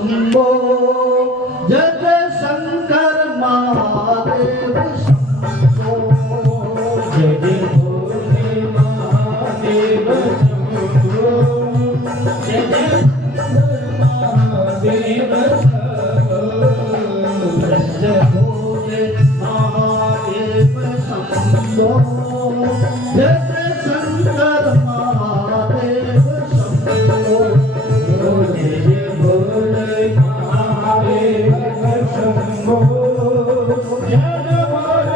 शंभो जय शंकर महादेव शंभो जय भोले महादेव शंभो जय महादेव जय भोले महादेव शंभो जय शंकर महादेव शंभो जय भोले महादेव शंभो जय भोले महादेव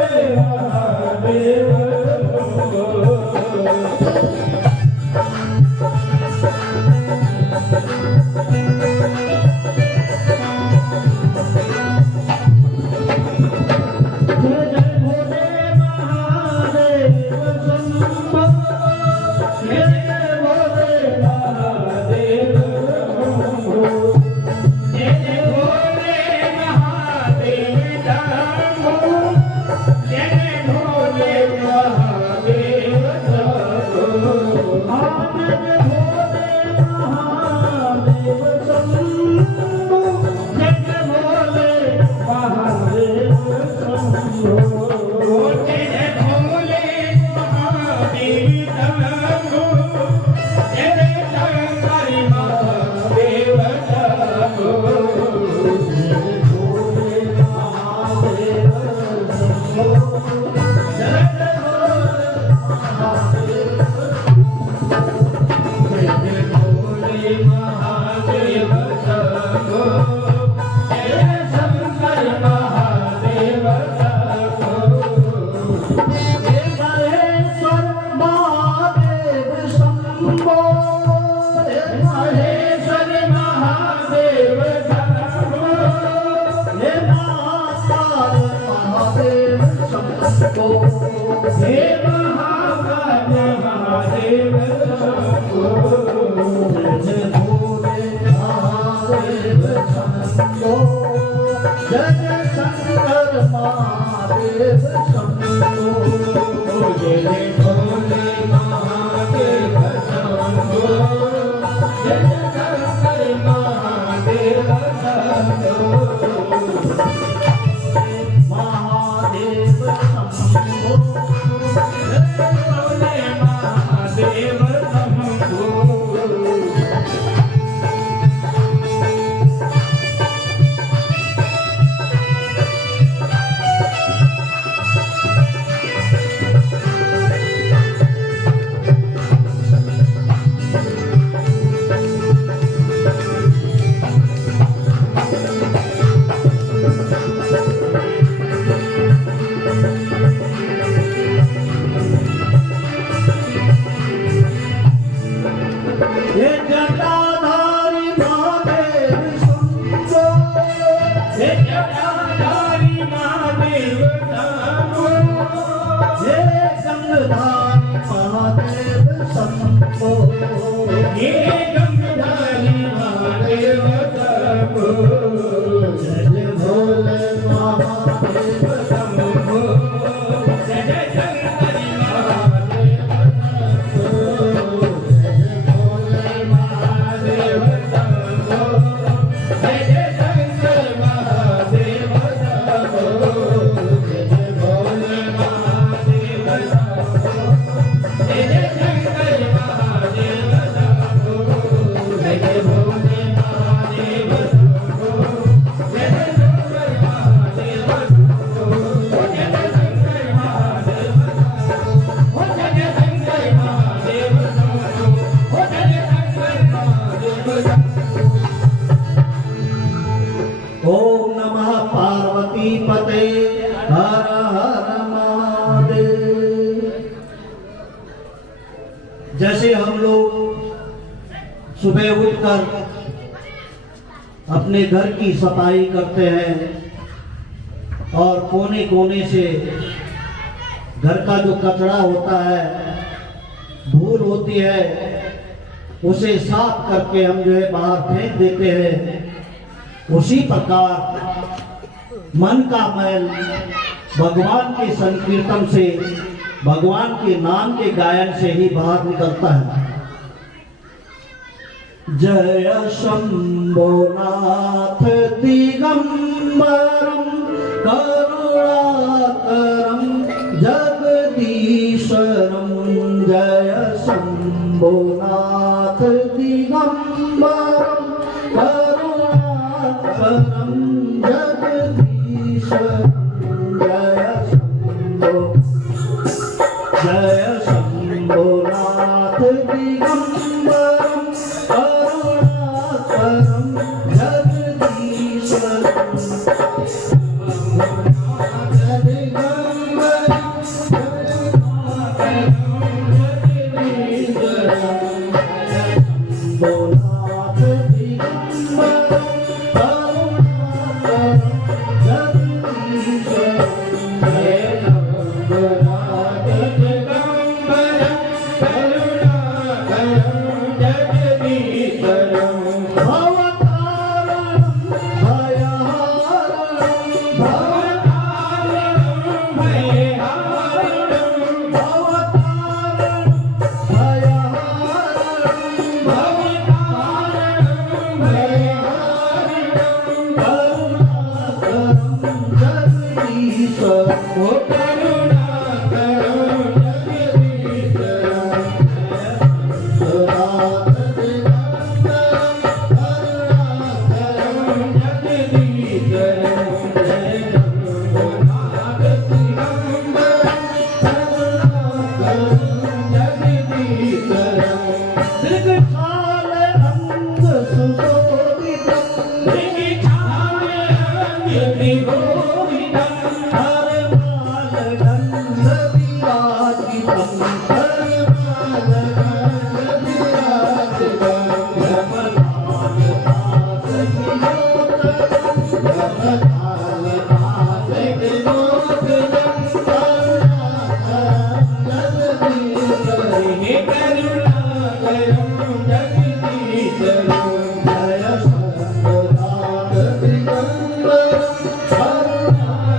जैसे हम लोग सुबह उठकर अपने घर की सफाई करते हैं और कोने कोने से घर का जो कचरा होता है, धूल होती है, उसे साफ करके हम जो है बाहर फेंक देते हैं, उसी प्रकार मन का मैल भगवान के संकीर्तन से, भगवान के नाम के गायन से ही बाहर निकलता है। जय शंभोनाथ दिगंबरम करुणाकरम जगदीश्वरम जय शंभोनाथ दिगंबरम करुणाकरम जगदीश्वरम जय शंभोनाथ दिगंबरम करुणाकरम जगदीश्वरम शंभोनाथ दिगंबरम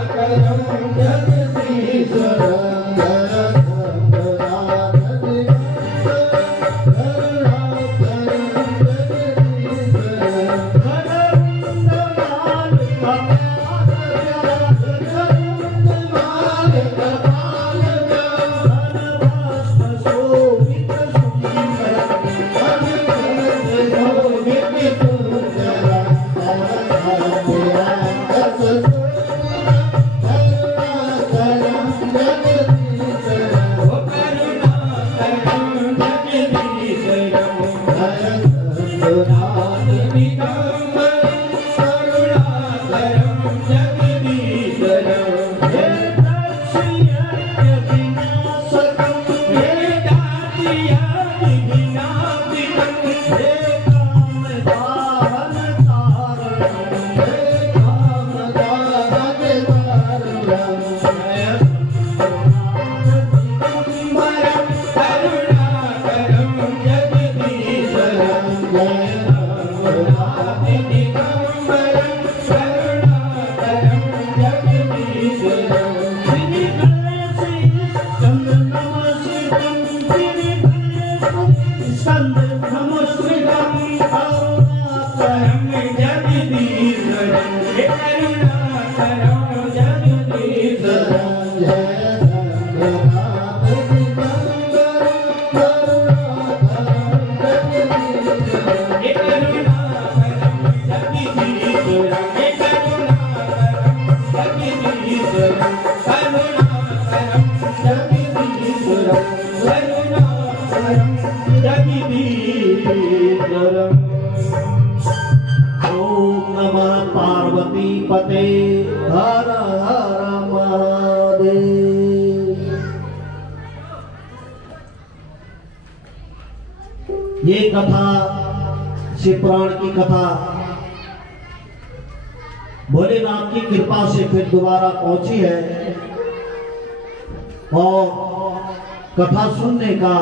करुणाकरम जगदीश्वरम ओम नमः पार्वती पते हर हर महादेव। ये कथा शिव पुराण की कथा भोलेनाथ की कृपा से फिर दोबारा पहुंची है और कथा सुनने का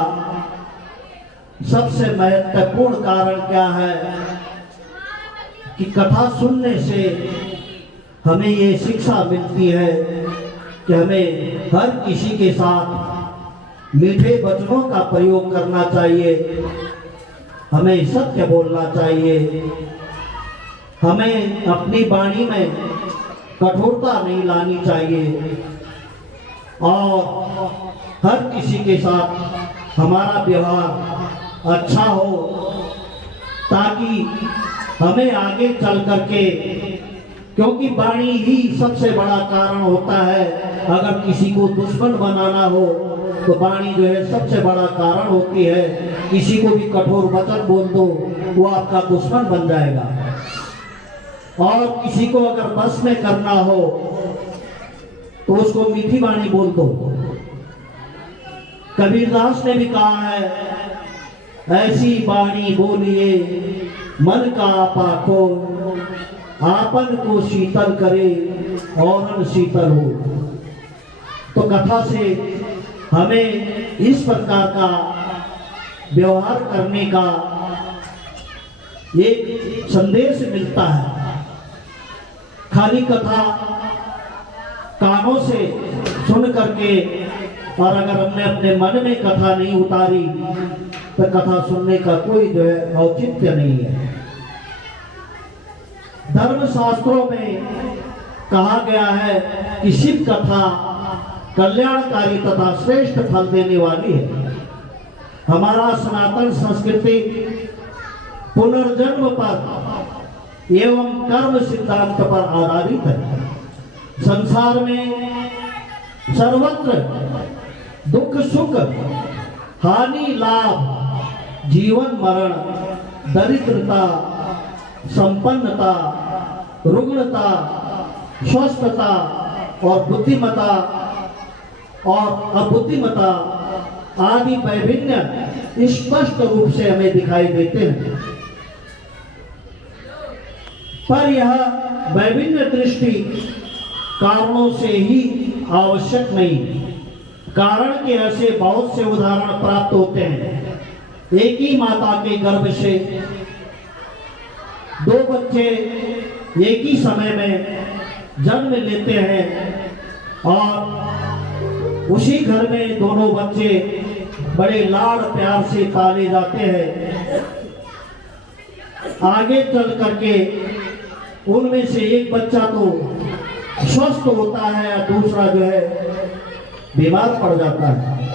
सबसे महत्वपूर्ण कारण क्या है कि कथा सुनने से हमें ये शिक्षा मिलती है कि हमें हर किसी के साथ मीठे वचनों का प्रयोग करना चाहिए। हमें सत्य बोलना चाहिए, हमें अपनी वाणी में कठोरता नहीं लानी चाहिए और हर किसी के साथ हमारा व्यवहार अच्छा हो, ताकि हमें आगे चल करके, क्योंकि वाणी ही सबसे बड़ा कारण होता है। अगर किसी को दुश्मन बनाना हो तो वाणी जो है सबसे बड़ा कारण होती है। किसी को भी कठोर वचन बोल दो, वो आपका दुश्मन बन जाएगा। और किसी को अगर बस में करना हो तो उसको मीठी वाणी बोल दो। कबीरदास ने भी कहा है, ऐसी वाणी बोलिए मन का आपा को, आपन को शीतल करे और शीतल हो। तो कथा से हमें इस प्रकार का व्यवहार करने का एक संदेश मिलता है। खाली कथा कानों से सुन करके और अगर हमने अपने मन में कथा नहीं उतारी तो कथा सुनने का कोई जो है औचित्य नहीं है। धर्म शास्त्रों में कहा गया है कि शिव कथा कल्याणकारी तथा श्रेष्ठ फल देने वाली है। हमारा सनातन संस्कृति पुनर्जन्म पर एवं कर्म सिद्धांत पर आधारित है। संसार में सर्वत्र दुख सुख, हानि लाभ, जीवन मरण, दरिद्रता, संपन्नता, रुग्णता, स्वस्थता और बुद्धिमता और अबुद्धिमता आदि वैभिन्न स्पष्ट रूप से हमें दिखाई देते हैं। पर यह वैभिन्न दृष्टि कारणों से ही आवश्यक नहीं। कारण के ऐसे बहुत से उदाहरण प्राप्त होते हैं। एक ही माता के गर्भ से दो बच्चे एक ही समय में जन्म लेते हैं और उसी घर में दोनों बच्चे बड़े लाड़ प्यार से पाले जाते हैं। आगे चल करके उनमें से एक बच्चा तो स्वस्थ होता है, दूसरा जो है बीमार पड़ जाता है।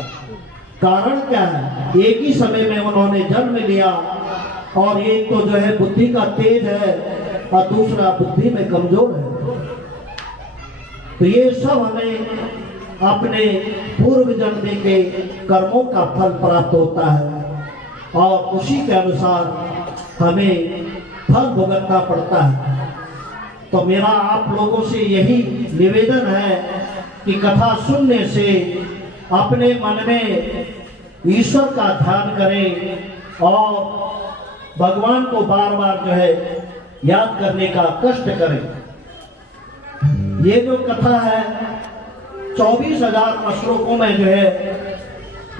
कारण क्या है? एक ही समय में उन्होंने जन्म लिया और एक तो जो है बुद्धि का तेज है और दूसरा बुद्धि में कमजोर है। तो ये सब हमें अपने पूर्व जन्म के कर्मों का फल प्राप्त होता है और उसी के अनुसार हमें फल भुगतना पड़ता है। तो मेरा आप लोगों से यही निवेदन है कि कथा सुनने से अपने मन में ईश्वर का ध्यान करें और भगवान को बार बार जो है याद करने का कष्ट करें। ये जो कथा है 24,000 श्लोकों में जो है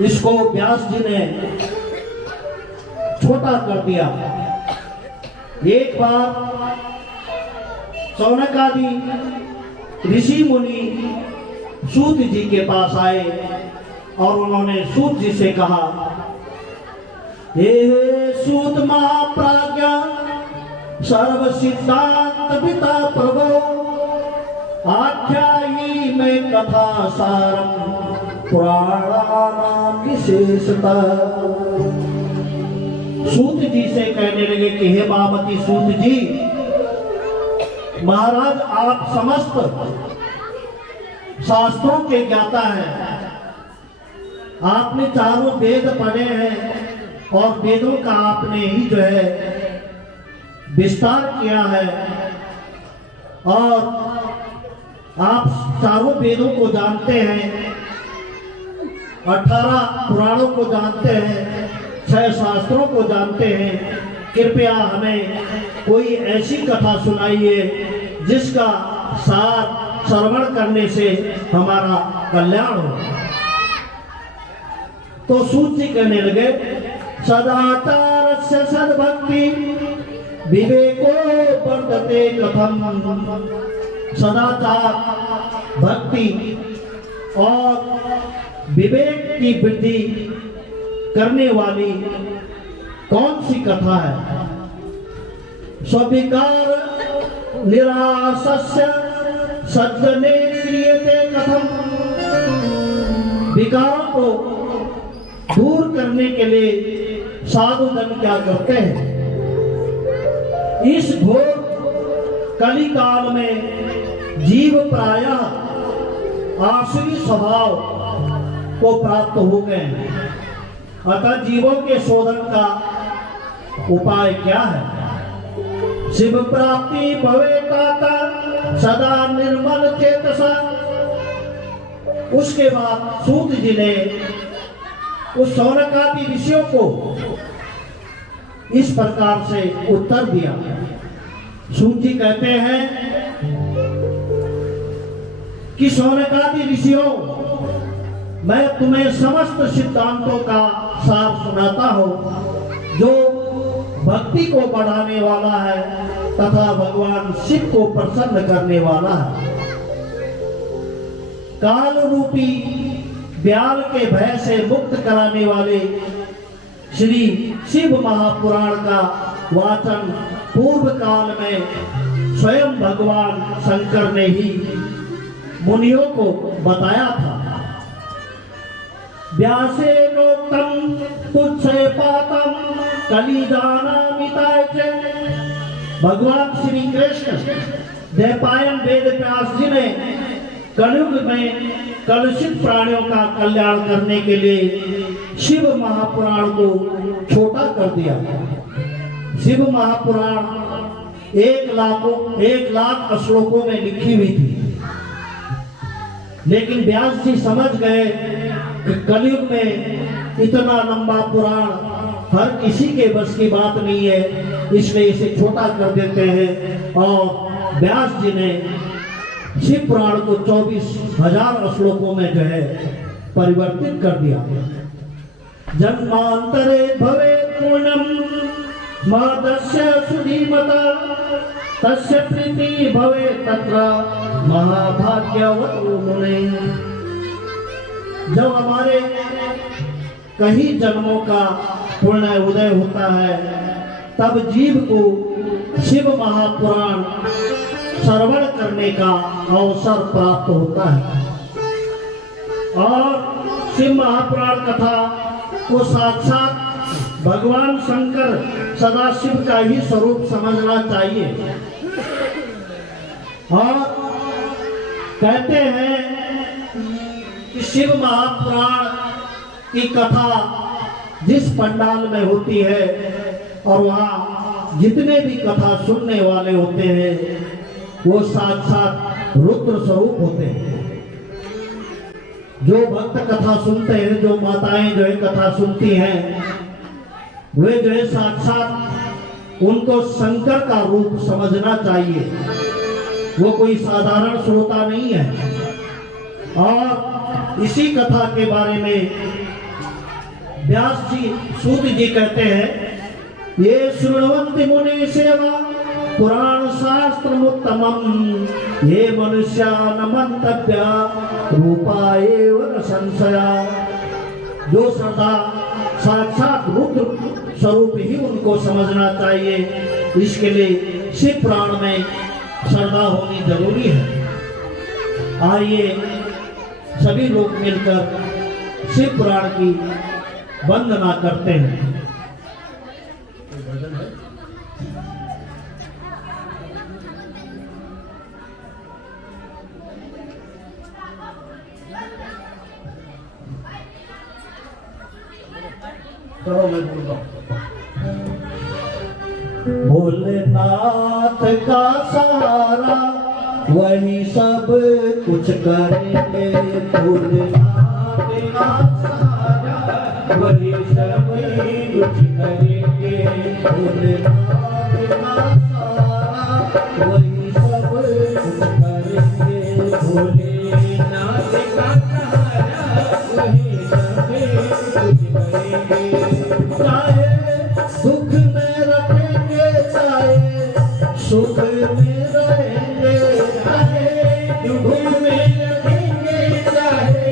इसको व्यास जी ने छोटा कर दिया। एक बार शौनक आदि ऋषि मुनि सूत जी के पास आए और उन्होंने सूत जी से कहा, हे सूत महाप्राज्ञा सर्व सिद्धांत पिता प्रभो, आख्यायी में कथा सारम पुराणानाम विशेषता। सूत जी से कहने लगे कि हे महामती सूत जी, महाराज आप समस्त शास्त्रों के ज्ञाता हैं। आपने चारों वेद पढ़े हैं और वेदों का आपने ही जो है विस्तार किया है और आप चारों वेदों को जानते हैं, 18 पुराणों को जानते हैं, 6 शास्त्रों को जानते हैं। कृपया हमें कोई ऐसी कथा सुनाइए जिसका सार श्रवण करने से हमारा कल्याण हो। तो सूत जी कहने लगे, सदाचार से सद्भक्ति विवेको वर्धते कथम। सदाचार, भक्ति और विवेक की वृद्धि करने वाली कौन सी कथा है? स्विकार निराशस्य सज्जने क्रियते कथम। विकारों को दूर करने के लिए साधुजन क्या करते हैं? इस घोर कली काल में जीव प्रायः आसुरी स्वभाव को प्राप्त हो गए हैं। अतः जीवों के शोधन का उपाय क्या है? शिव प्राप्ति भवे ताता सदा निर्मल चेतसा। उसके बाद सूत जी ने उस शौनकादि ऋषियों को इस प्रकार से उत्तर दिया। सूत जी कहते हैं कि शौनकादि ऋषियों, मैं तुम्हें समस्त सिद्धांतों का सार सुनाता हूं जो भक्ति को बढ़ाने वाला है तथा भगवान शिव को प्रसन्न करने वाला है। काल रूपी ब्याल के भय से मुक्त कराने वाले श्री शिव महापुराण का वाचन पूर्व काल में स्वयं भगवान शंकर ने ही मुनियों को बताया था। व्यासे नोक्तम तुच्छे पातम कलिजानामिताय च। भगवान श्री कृष्ण द्वैपायन वेद व्यास जी ने कलयुग में कलुषित प्राणियों का कल्याण करने के लिए शिव महापुराण को छोटा कर दिया। शिव महापुराण 1 लाख श्लोकों में लिखी हुई थी, लेकिन व्यास जी समझ गए कि कलयुग में इतना लंबा पुराण हर किसी के बस की बात नहीं है, इसलिए इसे छोटा कर देते हैं। और व्यास जी ने शिव पुराण को 24,000 श्लोकों में जो है परिवर्तित कर दिया। जन्मांतरे भवे पूर्णम मादस्य सुधीमता तस्य प्रीति भवे तत्र महाभाग्यवतो मुने। जब हमारे कई जन्मों का पुण्य उदय होता है तब जीव को शिव महापुराण श्रवण करने का अवसर प्राप्त होता है। और शिव महापुराण कथा को साक्षात भगवान शंकर सदाशिव का ही स्वरूप समझना चाहिए। और कहते हैं कि शिव महापुराण की कथा जिस पंडाल में होती है और वहाँ जितने भी कथा सुनने वाले होते हैं वो साक्षात रुद्र स्वरूप होते हैं। जो भक्त कथा सुनते हैं, जो माताएं जो है कथा सुनती हैं, वे जो है साक्षात उनको शंकर का रूप समझना चाहिए। वो कोई साधारण श्रोता नहीं है। और इसी कथा के बारे में व्यास जी सूत जी कहते हैं, ये शृण्वन्ति मुनि सेवा पुराण शास्त्र उत्तमम ये मनुष्या न मंतव्या रूपा एव न संशया। जो श्रद्धा साक्षात रुद्र स्वरूप ही उनको समझना चाहिए, इसके लिए शिव पुराण में श्रद्धा होनी जरूरी है। आइए सभी लोग मिलकर शिव पुराण की वंदना करते हैं। चलो मैं बोलता हूँ। भोलेनाथ का सहारा वही सब कुछ करेंगे। भोलेनाथ का सहारा वही सब कुछ करेंगे। भोलेनाथ का सहारा वही सब कुछ करेंगे। भोलेनाथ का सहारा वही सब कुछ करेंगे। चाहे दुख में रखेंगे, चाहे सुख में रहेंगे, चाहे दुख में रखेंगे, चाहे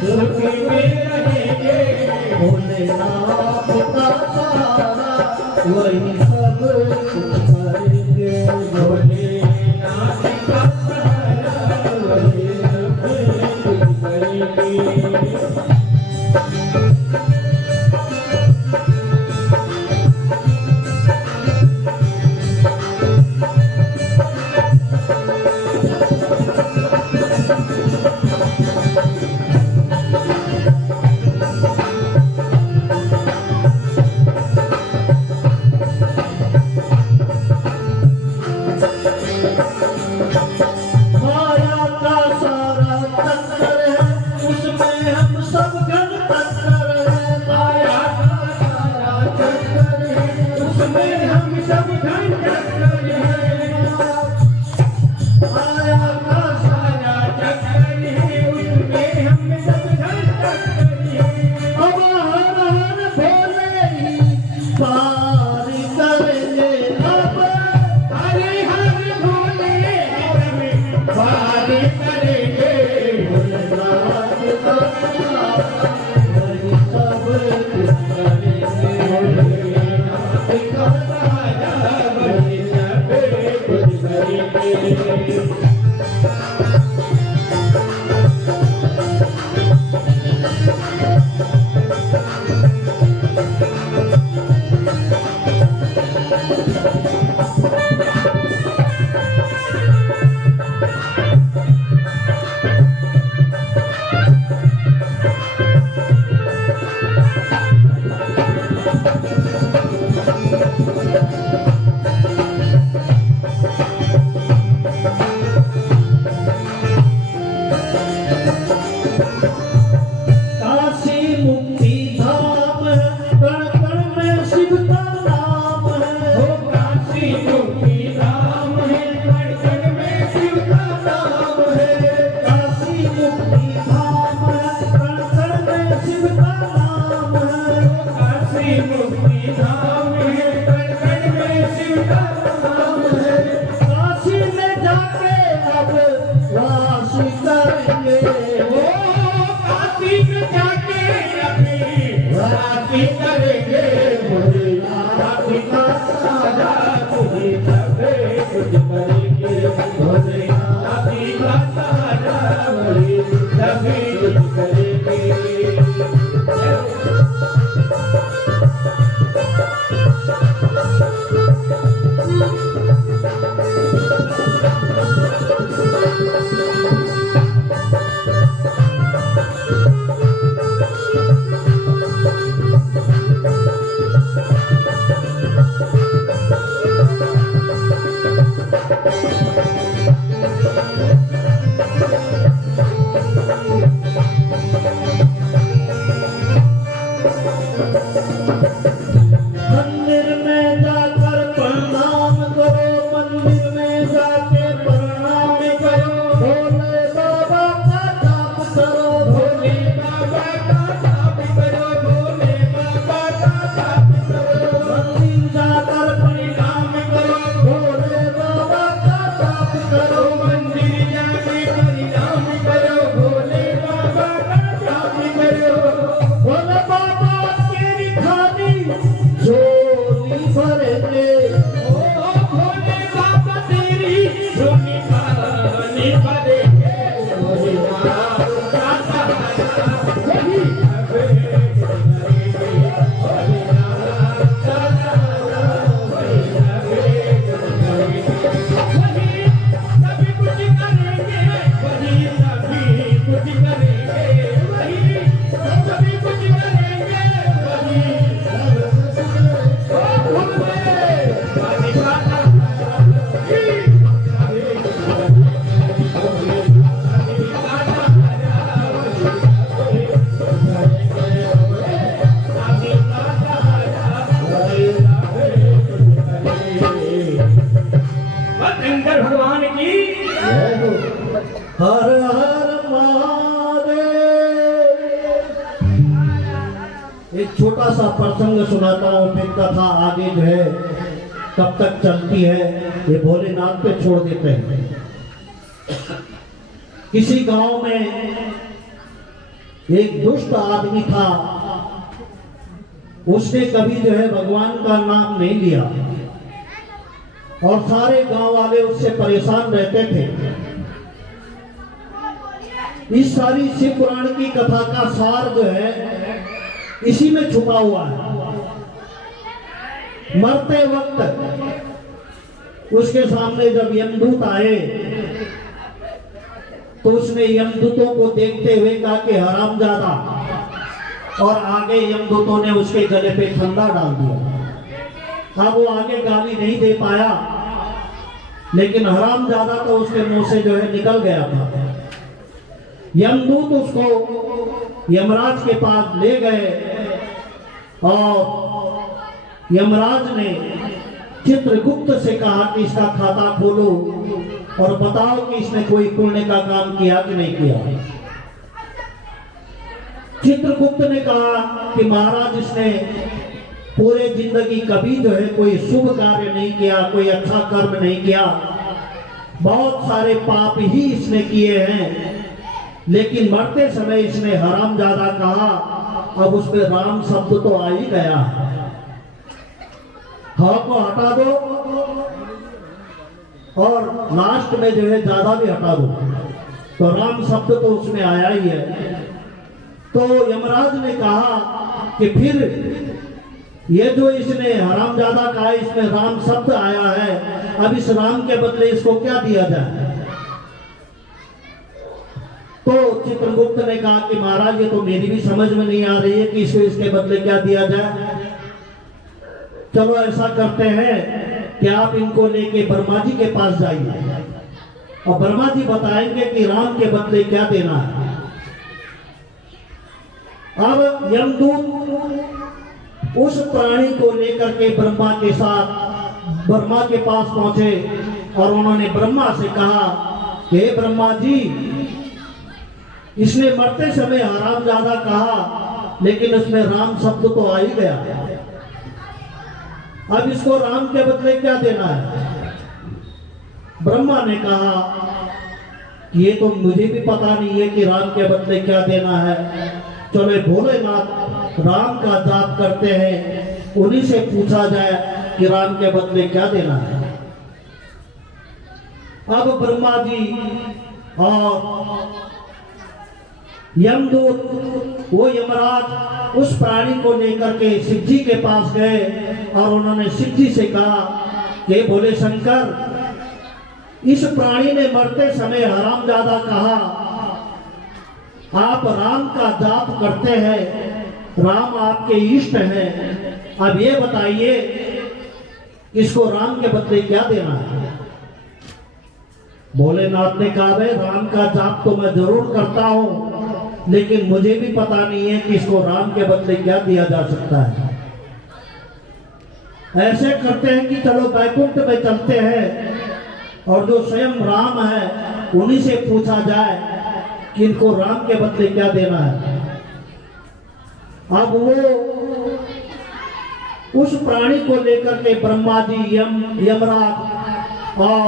सुख में रहेंगे। भोलेनाथ का सहारा माया का सारा चक्कर है, उसमें हम सब गण टक्कर है। माया का सारा चक्कर है, उसमें हम सब गण टक्कर है। माया का सारा चक्कर है, उसमें हम सब गण टक्कर है। अब हर हर भोले ही पार करेंगे, अब हरे हर भोले पार करेंगे। भोलेनाथ का वही सब कुछ करेंगे। भोलेनाथ का वही सब कुछ करेंगे। काशी मुक्ति धाम है, कण कण में शिव का नाम है। हो काशी मुक्ति धाम है, कण कण में शिव का नाम है। काशी मुक्ति धाम है, कण कण में शिव का नाम है। हो काशी मुक्ति धाम है, कण कण में शिव का नाम है। काशी में जाके अब वास करेंगे। हो काशी में जाके अभी वासी करेंगे। भोलेनाथ का सारा तुझे सबे कुछ करेंगे। भोलेनाथ का सारा वही सभी कुछ करेंगे। मंदिर में जाकर प्रणाम करो, मंदिर में जाके प्रणाम करो। भोले बाबा का जाप करो, भोले बाबा का जाप करो। भोले बाबा का जाप करो। मंदिर जाकर प्रणाम करो, भोले बाबा का जाप करो। मंदिर जाके प्रणाम करो, भोले बाबा का जाप करो। भोले बाबा तेरी खानी झोली भरेंगे। ओ भोले बाबा तेरी झोली खानी भरेंगे। भोलेनाथ का सहारा वही सब करेंगे। भोलेनाथ का सहारा वही सब करेंगे। वही सभी कुछ करेंगे। वही सभी कुछ करेंगे। वही सभी कुछ करेंगे। वही शंकर भगवान की हर हर महादेव। एक छोटा सा प्रसंग सुनाता हूँ, फिर कथा आगे जो है कब तक चलती है ये भोलेनाथ पे छोड़ देते हैं। किसी गांव में एक दुष्ट आदमी था, उसने कभी जो है भगवान का नाम नहीं लिया और सारे गांव वाले उससे परेशान रहते थे। इस सारी शिव पुराण की कथा का सार जो है इसी में छुपा हुआ है। मरते वक्त उसके सामने जब यमदूत आए तो उसने यमदूतों को देखते हुए कहा कि हरामजादा, और आगे यमदूतों ने उसके गले पे फंदा डाल दिया। अब वो आगे गाली नहीं दे पाया, लेकिन हरामजादा तो उसके मुंह से जो है निकल गया था। यमदूत उसको यमराज के पास ले गए और यमराज ने चित्रगुप्त से कहा कि इसका खाता खोलो और बताओ कि इसने कोई पुण्य का काम किया कि नहीं किया। चित्रगुप्त ने कहा कि महाराज, इसने पूरे जिंदगी कभी जो है कोई शुभ कार्य नहीं किया, कोई अच्छा कर्म नहीं किया, बहुत सारे पाप ही इसने किए हैं, लेकिन मरते समय इसने हरामजादा कहा। अब उसमें राम शब्द तो आ ही गया, हाँ को हटा दो और लास्ट में जो है ज्यादा भी हटा दो, तो राम शब्द तो उसमें आया ही है। तो यमराज ने कहा कि फिर ये जो इसने हरामजादा कहा, इसमें राम शब्द आया है, अब इस राम के बदले इसको क्या दिया जाए। तो चित्रगुप्त ने कहा कि महाराज, ये तो मेरी भी समझ में नहीं आ रही है कि इसको इसके बदले क्या दिया जाए। चलो ऐसा करते हैं कि आप इनको लेके ब्रह्मा जी के पास जाइए और ब्रह्मा जी बताएंगे कि राम के बदले क्या देना है। अब यमदूत उस प्राणी को लेकर के ब्रह्मा के साथ ब्रह्मा के पास पहुंचे और उन्होंने ब्रह्मा से कहा कि हे ब्रह्मा जी, इसने मरते समय हरामजादा कहा, लेकिन उसमें राम शब्द तो आ ही गया, अब इसको राम के बदले क्या देना है। ब्रह्मा ने कहा कि ये तो मुझे भी पता नहीं है कि राम के बदले क्या देना है, चलो भोलेनाथ राम का जाप करते हैं, उन्हीं से पूछा जाए कि राम के बदले क्या देना है। अब ब्रह्मा जी और यमदूत, वो यमराज उस प्राणी को लेकर के शिव जी के पास गए और उन्होंने शिव जी से कहा कि भोले शंकर, इस प्राणी ने मरते समय हरामजादा कहा, आप राम का जाप करते हैं, राम आपके इष्ट हैं, अब ये बताइए इसको राम के बदले क्या देना है। भोलेनाथ ने कहा, भाई राम का जाप तो मैं जरूर करता हूं, लेकिन मुझे भी पता नहीं है कि इसको राम के बदले क्या दिया जा सकता है। ऐसे करते हैं कि चलो बैकुंठ में चलते हैं और जो स्वयं राम है उन्हीं से पूछा जाए कि इनको राम के बदले क्या देना है। अब वो उस प्राणी को लेकर के ब्रह्मा जी, यमराज और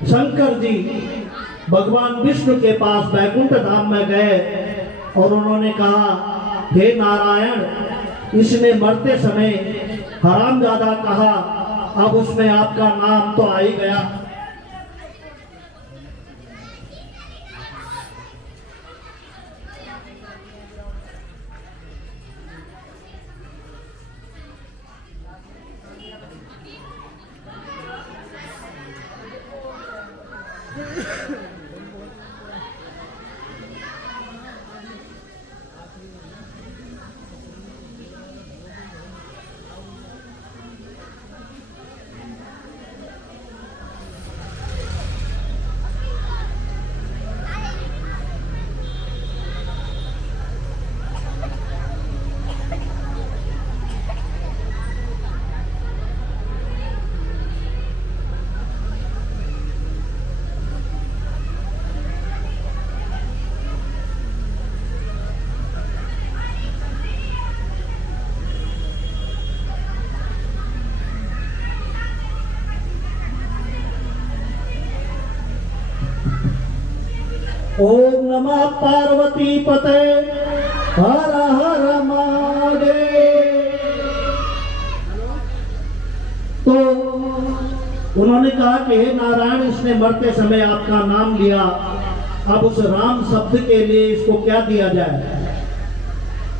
शंकर जी भगवान विष्णु के पास बैकुंठ धाम में गए और उन्होंने कहा, हे नारायण, इसने मरते समय हरामजादा कहा, अब उसमें आपका नाम तो आ ही गया। ओम नमः पार्वती पते हर हर महादेव। तो उन्होंने कहा कि हे नारायण, इसने मरते समय आपका नाम लिया, अब उस राम शब्द के लिए इसको क्या दिया जाए।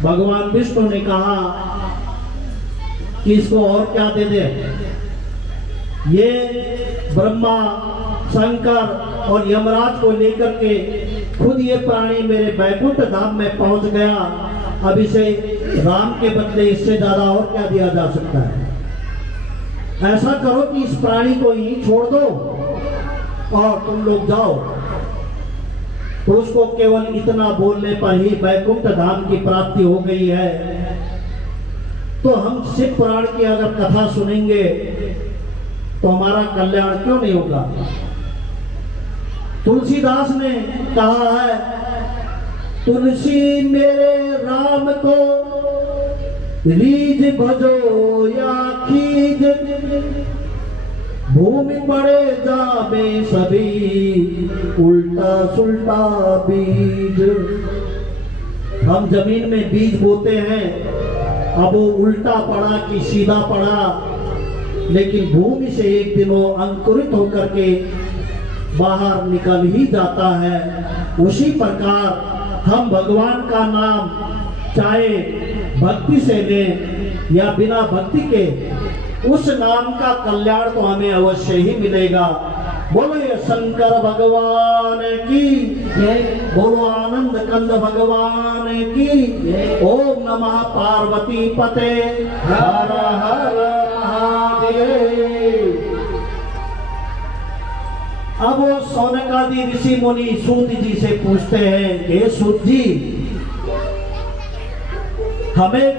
भगवान विष्णु ने कहा कि इसको और क्या दे दे। ये ब्रह्मा, शंकर और यमराज को लेकर के खुद ये प्राणी मेरे बैकुंठ धाम में पहुंच गया। अब इसे राम के बदले इससे ज्यादा और क्या दिया जा सकता है? ऐसा करो कि इस प्राणी को यहीं छोड़ दो और तुम लोग जाओ। तो उसको केवल इतना बोलने पर ही बैकुंठ धाम की प्राप्ति हो गई है। तो हम शिव पुराण की अगर कथा सुनेंगे तो हमारा कल्याण क्यों नहीं होगा? तुलसीदास ने कहा है, तुलसी मेरे राम को रीझ भजो या खीज, भूमि पड़े जावे सभी उल्टा सुल्टा बीज। हम जमीन में बीज बोते हैं, अब वो उल्टा पड़ा कि सीधा पड़ा, लेकिन भूमि से एक दिन वो अंकुरित होकर के बाहर निकल ही जाता है। उसी प्रकार हम भगवान का नाम चाहे भक्ति से लें या बिना भक्ति के, उस नाम का कल्याण तो हमें अवश्य ही मिलेगा। बोलो ये शंकर भगवान की जय, बोलो आनंद कंद भगवान की जय। ओम नमः पार्वती पते हर हर महादेव। अब वो सौनकादि ऋषि मुनि सूत जी से पूछते हैं, हे सूत जी, हमें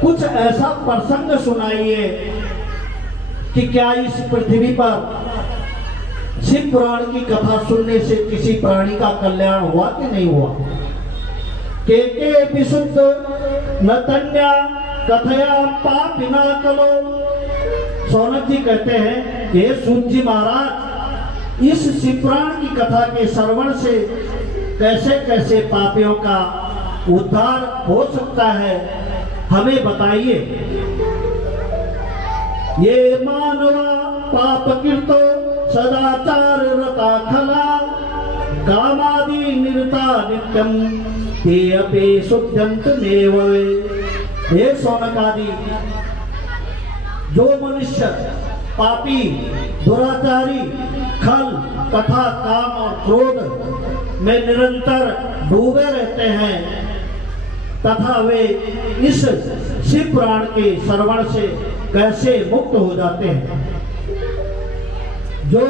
कुछ ऐसा प्रसंग सुनाइए कि क्या इस पृथ्वी पर शिव पुराण की कथा सुनने से किसी प्राणी का कल्याण हुआ कि नहीं हुआ? के विशुद्ध नतन्या कथया पापिना कलो। सौनक जी कहते हैं, हे सूत जी महाराज, इस शिव पुराण की कथा के श्रवण से कैसे कैसे पापियों का उद्धार हो सकता है, हमें बताइए। ये मानवा पाप कीर्तो सदाचार रता खला, कामादि निरता नित्यम ते अपे शुद्धंत नेववे। हे सौनकादि, जो मनुष्य पापी, दुराचारी, खल तथा काम और क्रोध में निरंतर डूबे रहते हैं तथा वे इस शिव पुराण के श्रवण से कैसे मुक्त हो जाते हैं? जो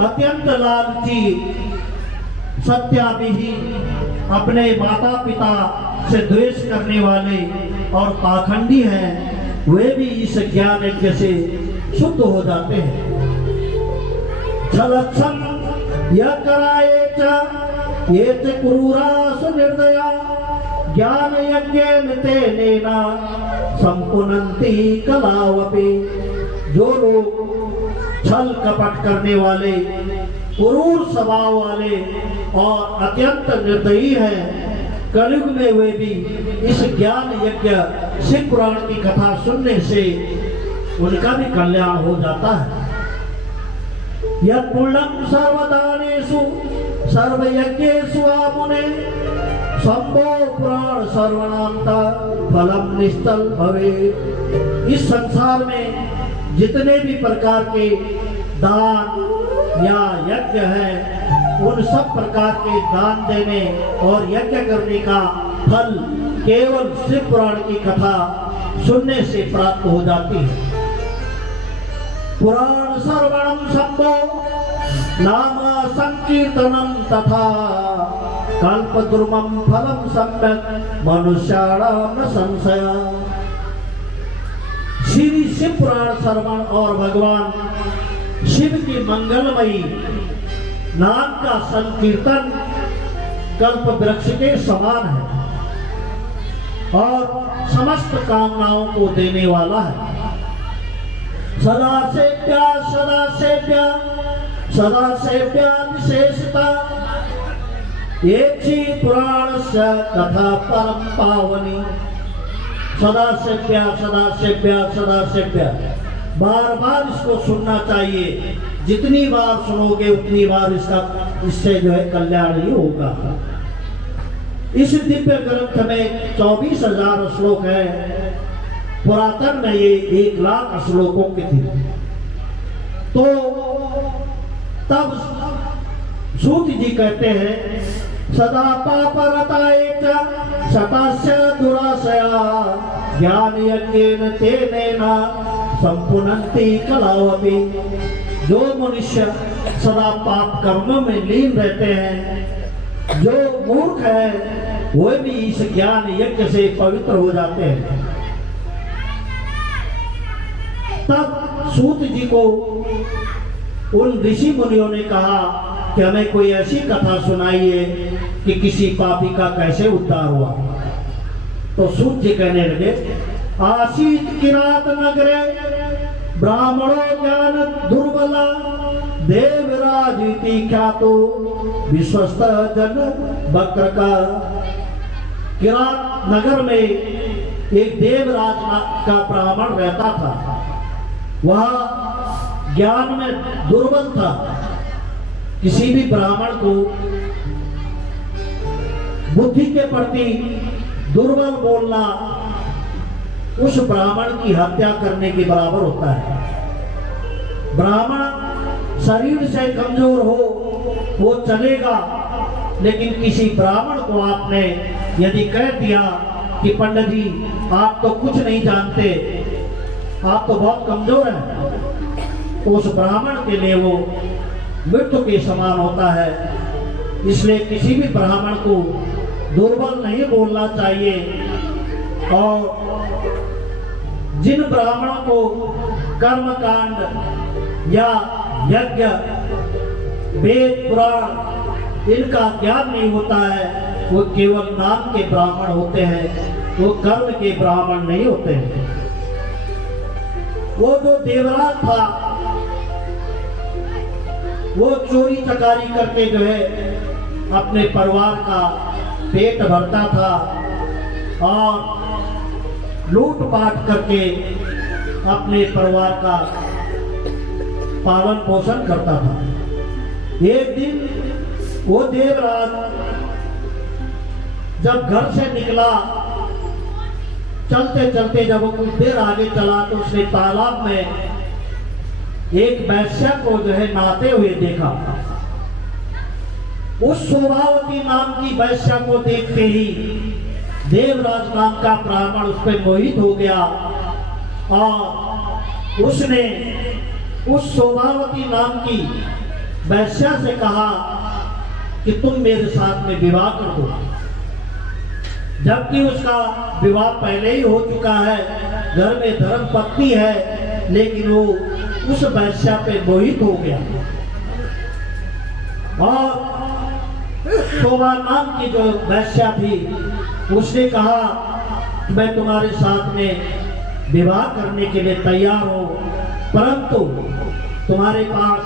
अत्यंत लालची, सत्याभिही, अपने माता पिता से द्वेष करने वाले और पाखंडी हैं, वे भी इस ज्ञान यज्ञ से शुद्ध हो जाते हैं। छलक्षण यह कराए ये क्रूरा सुनिर्दया, ज्ञान यज्ञ तेनेना संपुनन्ति कलावपि। जो लोग छल कपट करने वाले, क्रूर स्वभाव वाले और अत्यंत निर्दयी हैं, कलयुग में वे भी इस ज्ञान यज्ञ शिव पुराण की कथा सुनने से उनका भी कल्याण हो जाता है। यत्पुण्यं सर्वदानेषु सर्वयज्ञेषु आमुने, शंभो पुराण सर्वनामता फलम निष्ठल भवे। इस संसार में जितने भी प्रकार के दान या यज्ञ है, उन सब प्रकार के दान देने और यज्ञ करने का फल केवल शिव पुराण की कथा सुनने से प्राप्त हो जाती है। पुराण श्रवणम शंभो नाम संकीर्तनम तथा कल्पद्रुमं फलम सम्यक मनुष्याणाम न संशय। श्री शिव पुराण श्रवण और भगवान शिव की मंगलमयी नाम का संकीर्तन कल्प वृक्ष के समान है और समस्त कामनाओं को देने वाला है। सदा सेव्या सदा सेव्या सदा सेव्या विशेषता, एक ही पुराण से कथा परम पावनी। सदा सेव्या सदा सेव्या सदा सेव्या, बार बार इसको सुनना चाहिए। जितनी बार सुनोगे उतनी बार इससे जो है कल्याण ही होगा। इस दिव्य ग्रंथ में 24,000 श्लोक है। पुरातन में ये 1,00,000 श्लोकों के थे। तो तब सूत जी कहते हैं सदा पापरताए च शतास्य दुराशया ज्ञान यज्ञेन तेनेन संपुनन्ति कलावपि। जो मनुष्य सदा पाप कर्मों में लीन रहते हैं, जो मूर्ख है वो भी इस ज्ञान यज्ञ से पवित्र हो जाते हैं। तब सूत जी को उन ऋषि मुनियों ने कहा कि हमें कोई ऐसी कथा सुनाइए कि किसी पापी का कैसे उद्धार हुआ। तो सूत जी कहने लगे आसीत किरात नगरे ब्राह्मणो ज्ञान दुर्बला देवराज इति ख्यातो विश्वस्त जन बक्र का। किरात नगर में एक देवराज का ब्राह्मण रहता था। वह ज्ञान में दुर्बल था। किसी भी ब्राह्मण को बुद्धि के प्रति दुर्बल बोलना उस ब्राह्मण की हत्या करने के बराबर होता है। ब्राह्मण शरीर से कमजोर हो वो चलेगा, लेकिन किसी ब्राह्मण को आपने यदि कह दिया कि पंडित जी आप तो कुछ नहीं जानते, आप तो बहुत कमजोर हैं, तो उस ब्राह्मण के लिए वो मृत्यु के समान होता है। इसलिए किसी भी ब्राह्मण को दुर्बल नहीं बोलना चाहिए। और जिन ब्राह्मणों को कर्म कांड या यज्ञ वेद पुराण इनका ज्ञान नहीं होता है, वो केवल नाम के ब्राह्मण होते हैं, वो कर्म के ब्राह्मण नहीं होते हैं। वो जो देवराज था वो चोरी चकारी करके जो है अपने परिवार का पेट भरता था और लूटपाट करके अपने परिवार का पालन पोषण करता था। एक दिन वो देवराज जब घर से निकला, चलते चलते जब वो कुछ देर आगे चला तो उसने तालाब में एक वैश्या को जो है नहाते हुए देखा। उस शोभावती नाम की वैश्या को देखते ही देवराज नाम का ब्राह्मण उस पर मोहित हो गया और उसने उस शोभावती नाम की वैश्या से कहा कि तुम मेरे साथ में विवाह कर दो। जबकि उसका विवाह पहले ही हो चुका है, घर में धर्म पत्नी है, लेकिन वो उस वैश्या पे मोहित हो गया। और शोभा नाम की जो वैश्या थी उसने कहा मैं तुम्हारे साथ में विवाह करने के लिए तैयार हूं, परंतु तुम्हारे पास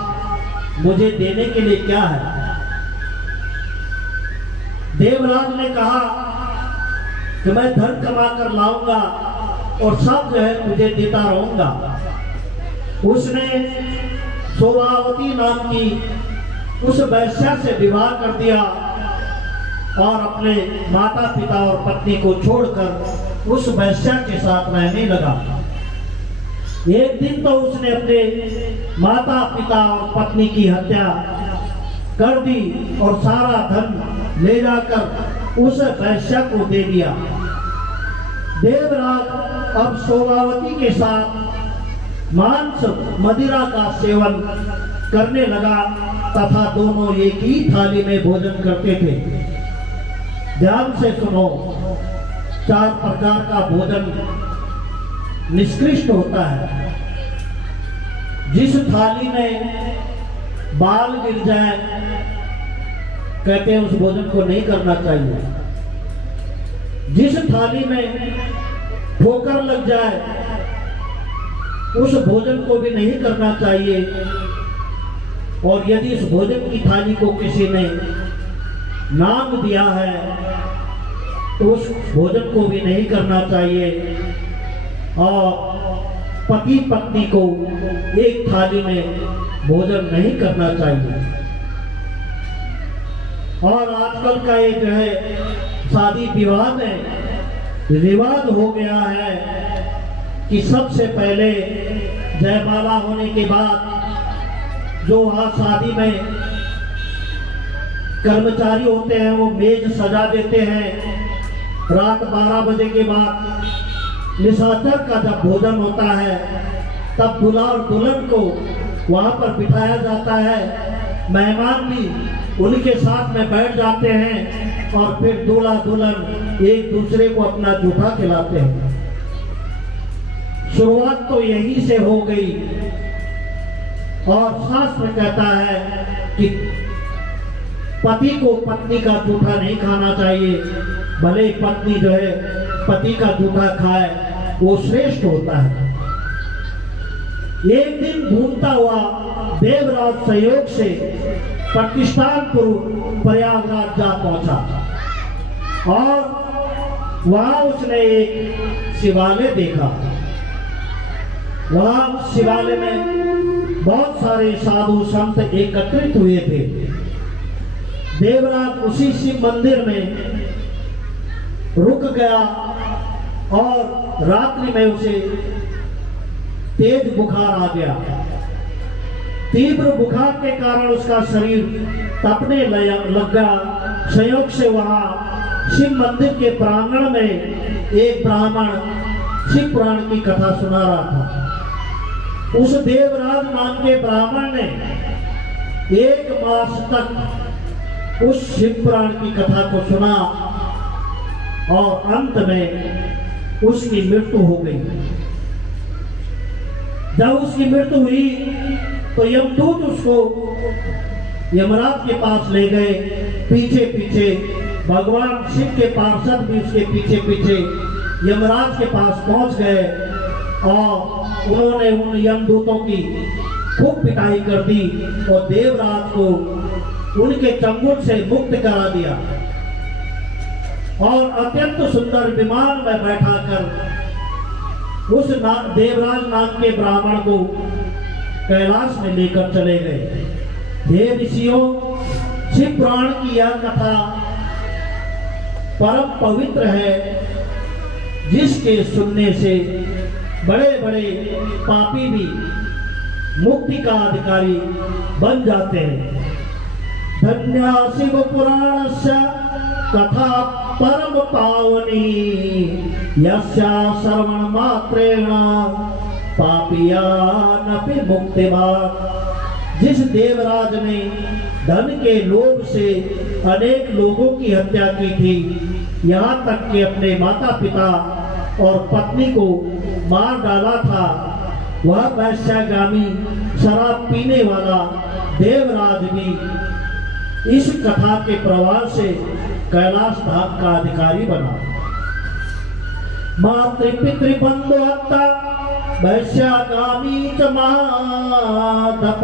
मुझे देने के लिए क्या है। देवराज ने कहा कि मैं धन कमा कर लाऊंगा और सब जो है तुझे देता रहूंगा। उसने शोभावती नाम की उस वैश्या से विवाह कर दिया और अपने माता पिता और पत्नी को छोड़कर उस वैश्या के साथ रहने लगा। एक दिन तो उसने अपने माता पिता और पत्नी की हत्या कर दी और सारा धन ले जाकर उस वैश्या को दे दिया। देवराज अब शोभावती के साथ मांस मदिरा का सेवन करने लगा तथा दोनों एक ही थाली में भोजन करते थे। ध्यान से सुनो, 4 प्रकार का भोजन निष्कृष्ट होता है। जिस थाली में बाल गिर जाए कहते हैं उस भोजन को नहीं करना चाहिए। जिस थाली में ठोकर लग जाए उस भोजन को भी नहीं करना चाहिए। और यदि उस भोजन की थाली को किसी ने नाम दिया है तो उस भोजन को भी नहीं करना चाहिए। और पति पत्नी को एक थाली में भोजन नहीं करना चाहिए। और आजकल का ये जो है शादी विवाह में रिवाज हो गया है कि सबसे पहले जयमाला होने के बाद जो वहाँ शादी में कर्मचारी होते हैं वो मेज सजा देते हैं। रात 12 बजे के बाद निशाचर का जब भोजन होता है तब दूल्हा और दुल्हन को वहाँ पर बिठाया जाता है। मेहमान भी उनके साथ में बैठ जाते हैं और फिर दूल्हा दुल्हन एक दूसरे को अपना जूठा खिलाते हैं। शुरुआत तो यही से हो गई और शास्त्र कहता है कि पति को पत्नी का जूठा नहीं खाना चाहिए, भले पत्नी जो है पति का जूठा खाए वो श्रेष्ठ होता है। एक दिन घूमता हुआ देवराज सहयोग से प्रतिष्ठानपुर प्रयागराज जा पहुंचा और वहां उसने एक शिवालय देखा। वहां शिवालय में बहुत सारे साधु संत एकत्रित हुए थे। देवराज उसी शिव मंदिर में रुक गया और रात्रि में उसे तेज बुखार आ गया। तीव्र बुखार के कारण उसका शरीर तपने लग गया। संयोग से वहां शिव मंदिर के प्रांगण में एक ब्राह्मण शिव पुराण की कथा सुना रहा था। उस देवराज नाम के ब्राह्मण ने 1 मास तक उस शिव पुराण की कथा को सुना और अंत में उसकी मृत्यु हो गई। जब उसकी मृत्यु हुई तो यमदूत उसको यमराज के पास ले गए। पीछे पीछे भगवान शिव के पार्षद भी उसके पीछे पीछे यमराज के पास पहुंच गए और उन्होंने उन यमदूतों की खूब पिटाई कर दी और देवराज को उनके चंगुल से मुक्त करा दिया और अत्यंत सुंदर विमान में बैठाकर उस देवराज नाम के ब्राह्मण को कैलाश में लेकर चले गए। हे ऋषियों, शिव पुराण की यह कथा परम पवित्र है, जिसके सुनने से बड़े बड़े पापी भी मुक्ति का अधिकारी बन जाते हैं। धन्या शिव पुराणस्य कथा परम पावनी, यस्या श्रवण मात्रेण पापियानपि मुक्तिमात्। जिस देवराज ने धन के लोभ से अनेक लोगों की हत्या की थी, यहाँ तक कि अपने माता पिता और पत्नी को मार डाला था, वह वैश्यागामी शराब पीने वाला देवराज भी इस कथा के प्रभाव से कैलाश धाम का अधिकारी बना। मातृपितृबंधु हत्या वैश्यागामी च माधप,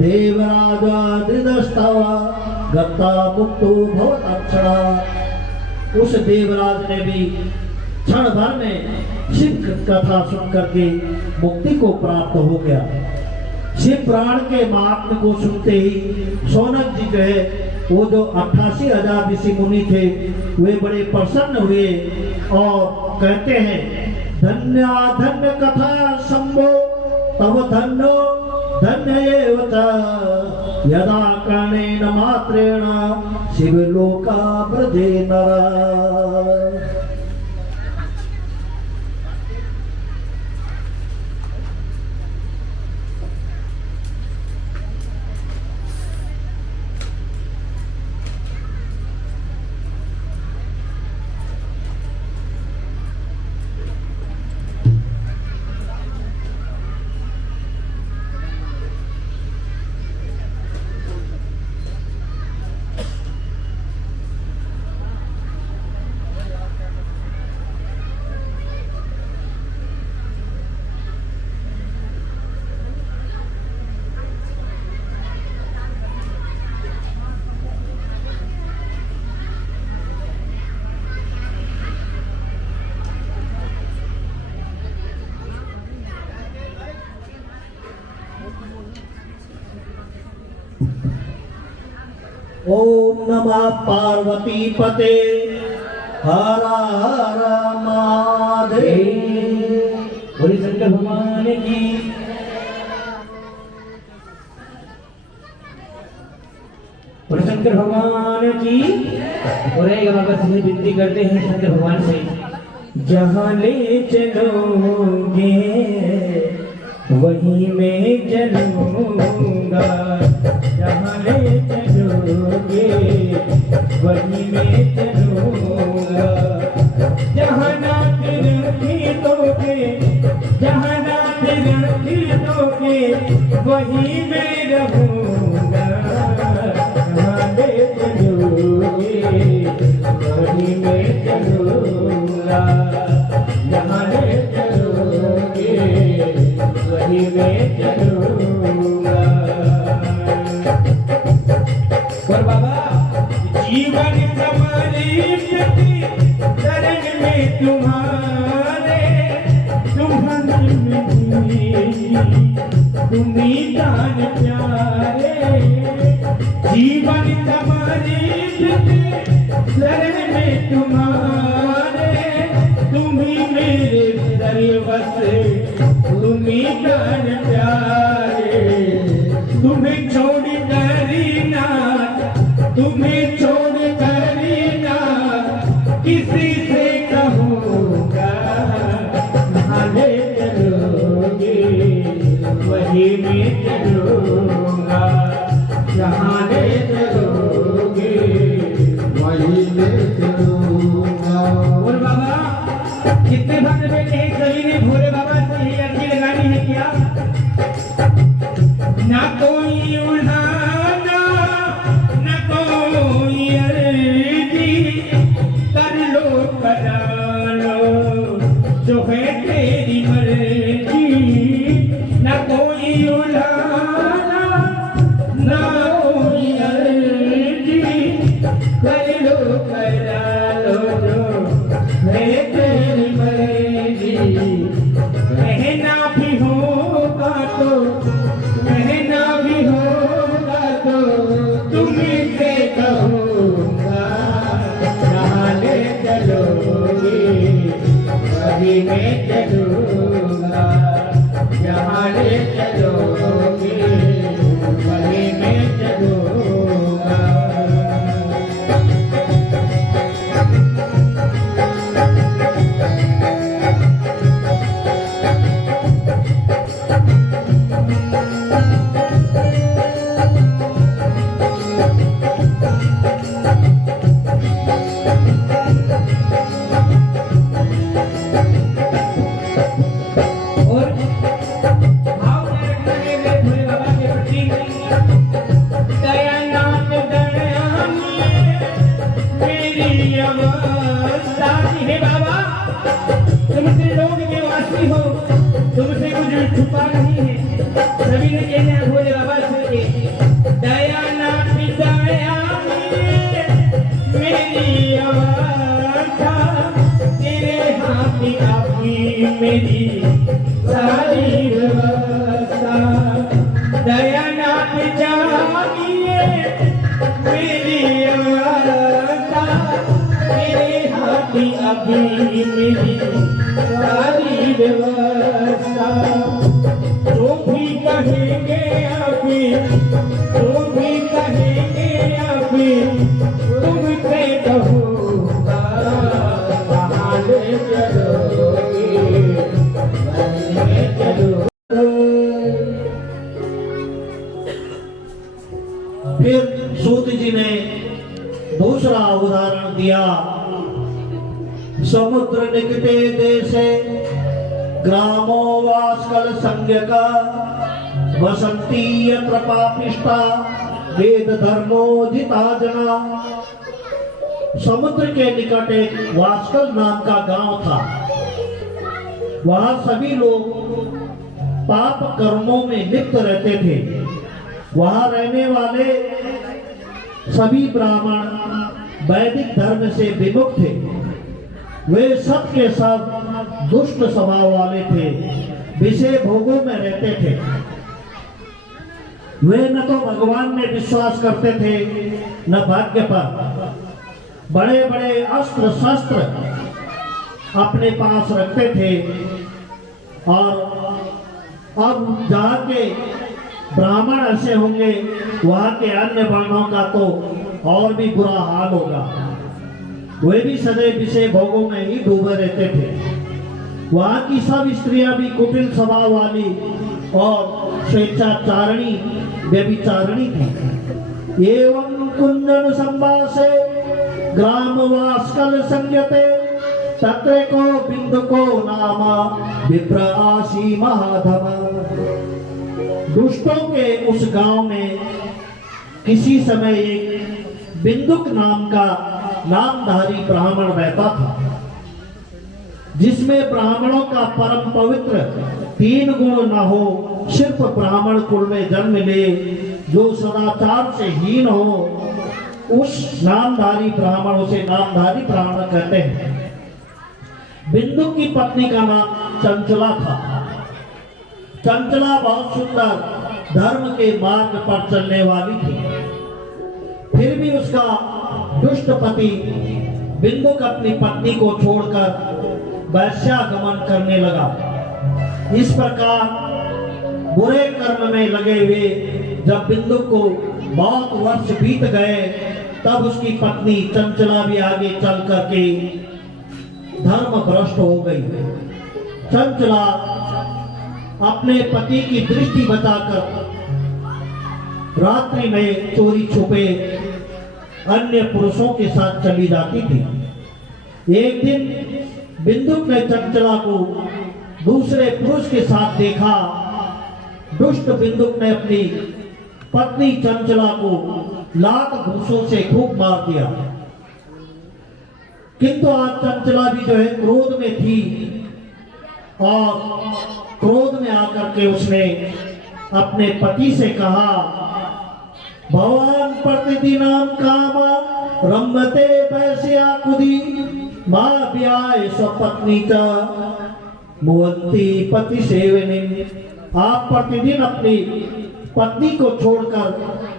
देवराजादिदस्तव गत्ता मुक्तो भवतक्षणा। उस देवराज ने भी क्षण भर में शिव कथा सुन करके मुक्ति को प्राप्त हो गया। शिव पुराण के महात्म को सुनते ही सौनक जी जो है वो जो 88,000 ऋषि मुनि थे वे बड़े प्रसन्न हुए और कहते हैं, धन्या धन्य कथा शंभो तव धन्यो धन्य एव च, यदा कर्णेन मात्रेण शिवलोका ब्रजे नर। ओम नमः पार्वती पते हर हर महादेव। बोले शंकर भगवान की। और शंकर भगवान की और एक बाबा से विनती करते हैं शंकर भगवान से, जहाँ ले चलोगे वहीं मैं चलूंगा, जहाँ ले चलोगे वहीं मैं चलूंगा, जहाँ नाथ रखी दोगे, जहाँ नाथ रखी दोगे वहीं मैं रहूंगा, जहाँ ले चलोगे वहीं मैं चलूंगा, जहाँ ले चलोगे वहीं मैं चलूंगा। और बाबा जीवन समर्पित शरण में तुम्हारे, तुम्हीं दान प्यारे, जीवन समर्पित शरण में तुम्हारे, तुम्हीं मेरे सर्वस्व, तुम्हीं दान प्यारे, तुम्हें छोड़ कर ना, तुम्हें छोड़ कर ना किसी से कहूँगा, जहाँ ले चलोगे वहीं मैं चलूँगा, जहाँ ले चलोगे वहीं मैं चलूँगा। और बाबा कितने भक्त बैठे हैं, सभी ने भोले बाबा से ये अर्जी लगानी है क्या, ना कोई उल्हाना ना कोई अर्जी, कर लो करा लो जो है तेरी मर्जी, ना कोई उल्हाना ना कोई अर्जी, कर लो करा लो जो है तेरी मर्जी, रहना भी होगा तो, रहना भी होगा तो तुम्हीं से कहूँगा, जहाँ ले चलोगे वहीं मैं चलूँगा, जहाँ ले चलोगे वहीं मैं चलूँगा। और भाव में रखना है मेरे भोले बाबा के प्रति, दयानाथ दयानी मेरी अवस्था है बाबा, तुमसे लोग निवासी हो, तुमसे कुछ छुपा नहीं है, सभी ने कहना है भोले बाबा से, दयानाथ दयानी मेरी अवस्था, तेरे हाथ आपकी मेरी सारी व्यवस्था, दयानाथ जानिए मेरी अवस्था, तेरे हाथ अभी मेरी सारी व्यवस्था, जो भी कहेंगे अभी, जो भी कहेंगे अभी तुमसे कहूँगा, कहाँ ले चलोगे वहीं मैं चलूँगा। फिर सूत जी ने दूसरा उदाहरण दिया, समुद्र निकटे देशे ग्रामो वास्कल संज्ञक, वसंती यत्र पापिष्टा वेद धर्मोदिता जना। समुद्र के निकट एक वास्कल नाम का गांव था, वहां सभी लोग पाप कर्मों में लिप्त रहते थे, वहां रहने वाले सभी ब्राह्मण वैदिक धर्म से विमुख थे, वे सब के सब दुष्ट स्वभाव वाले थे, विषय भोगों में रहते थे, वे न तो भगवान में विश्वास करते थे न भाग्य पर, बड़े बड़े अस्त्र शस्त्र अपने पास रखते थे और अब जाके ब्राह्मण ऐसे होंगे, वहाँ के अन्य वर्णों का तो और भी बुरा हाल होगा। वे भी सदैव विषय भोगों में ही डूबे रहते थे। वहाँ की सब स्त्रियां भी कुटिल स्वभाव वाली और स्वेच्छाचारिणी व्यभिचारिणी थी। एवं कुंजन संवासे ग्राम वास्कल संयते तत्र को बिंदु को नामा विप्र आसी महाधम। दुष्टों के उस गांव में किसी समय एक बिंदुक नाम का नामधारी ब्राह्मण रहता था, जिसमें ब्राह्मणों का परम पवित्र 3 गुण न हो। सिर्फ ब्राह्मण कुल में जन्म ले, जो सदाचार से हीन हो, उस नामधारी ब्राह्मण, उसे नामधारी ब्राह्मण कहते हैं। बिंदु की पत्नी का नाम चंचला था। चंचला बहुत सुंदर धर्म के मार्ग पर चलने वाली थी। फिर भी उसका दुष्ट पति बिंदुक अपनी पत्नी को छोड़कर वैश्यागमन करने लगा। इस प्रकार बुरे कर्म में लगे हुए जब बिंदुक को बहुत वर्ष बीत गए, तब उसकी पत्नी चंचला भी आगे चल करके धर्म भ्रष्ट हो गई। चंचला अपने पति की दृष्टि बचाकर रात्रि में चोरी छुपे अन्य पुरुषों के साथ चली जाती थी। एक दिन बिंदुक ने चंचला को दूसरे पुरुष के साथ देखा। दुष्ट बिंदुक ने अपनी पत्नी चंचला को लात घूंसों से खूब मार दिया। किंतु आज चंचला भी जो है क्रोध में थी, और क्रोध में आकर के उसने अपने पति से कहा, भगवान प्रतिदिनम कामा रम्यते वैश्या कुदी मां ब्याय स्वपत्नी च मुवंती पति सेवनी। आप प्रतिदिन अपनी पत्नी को छोड़कर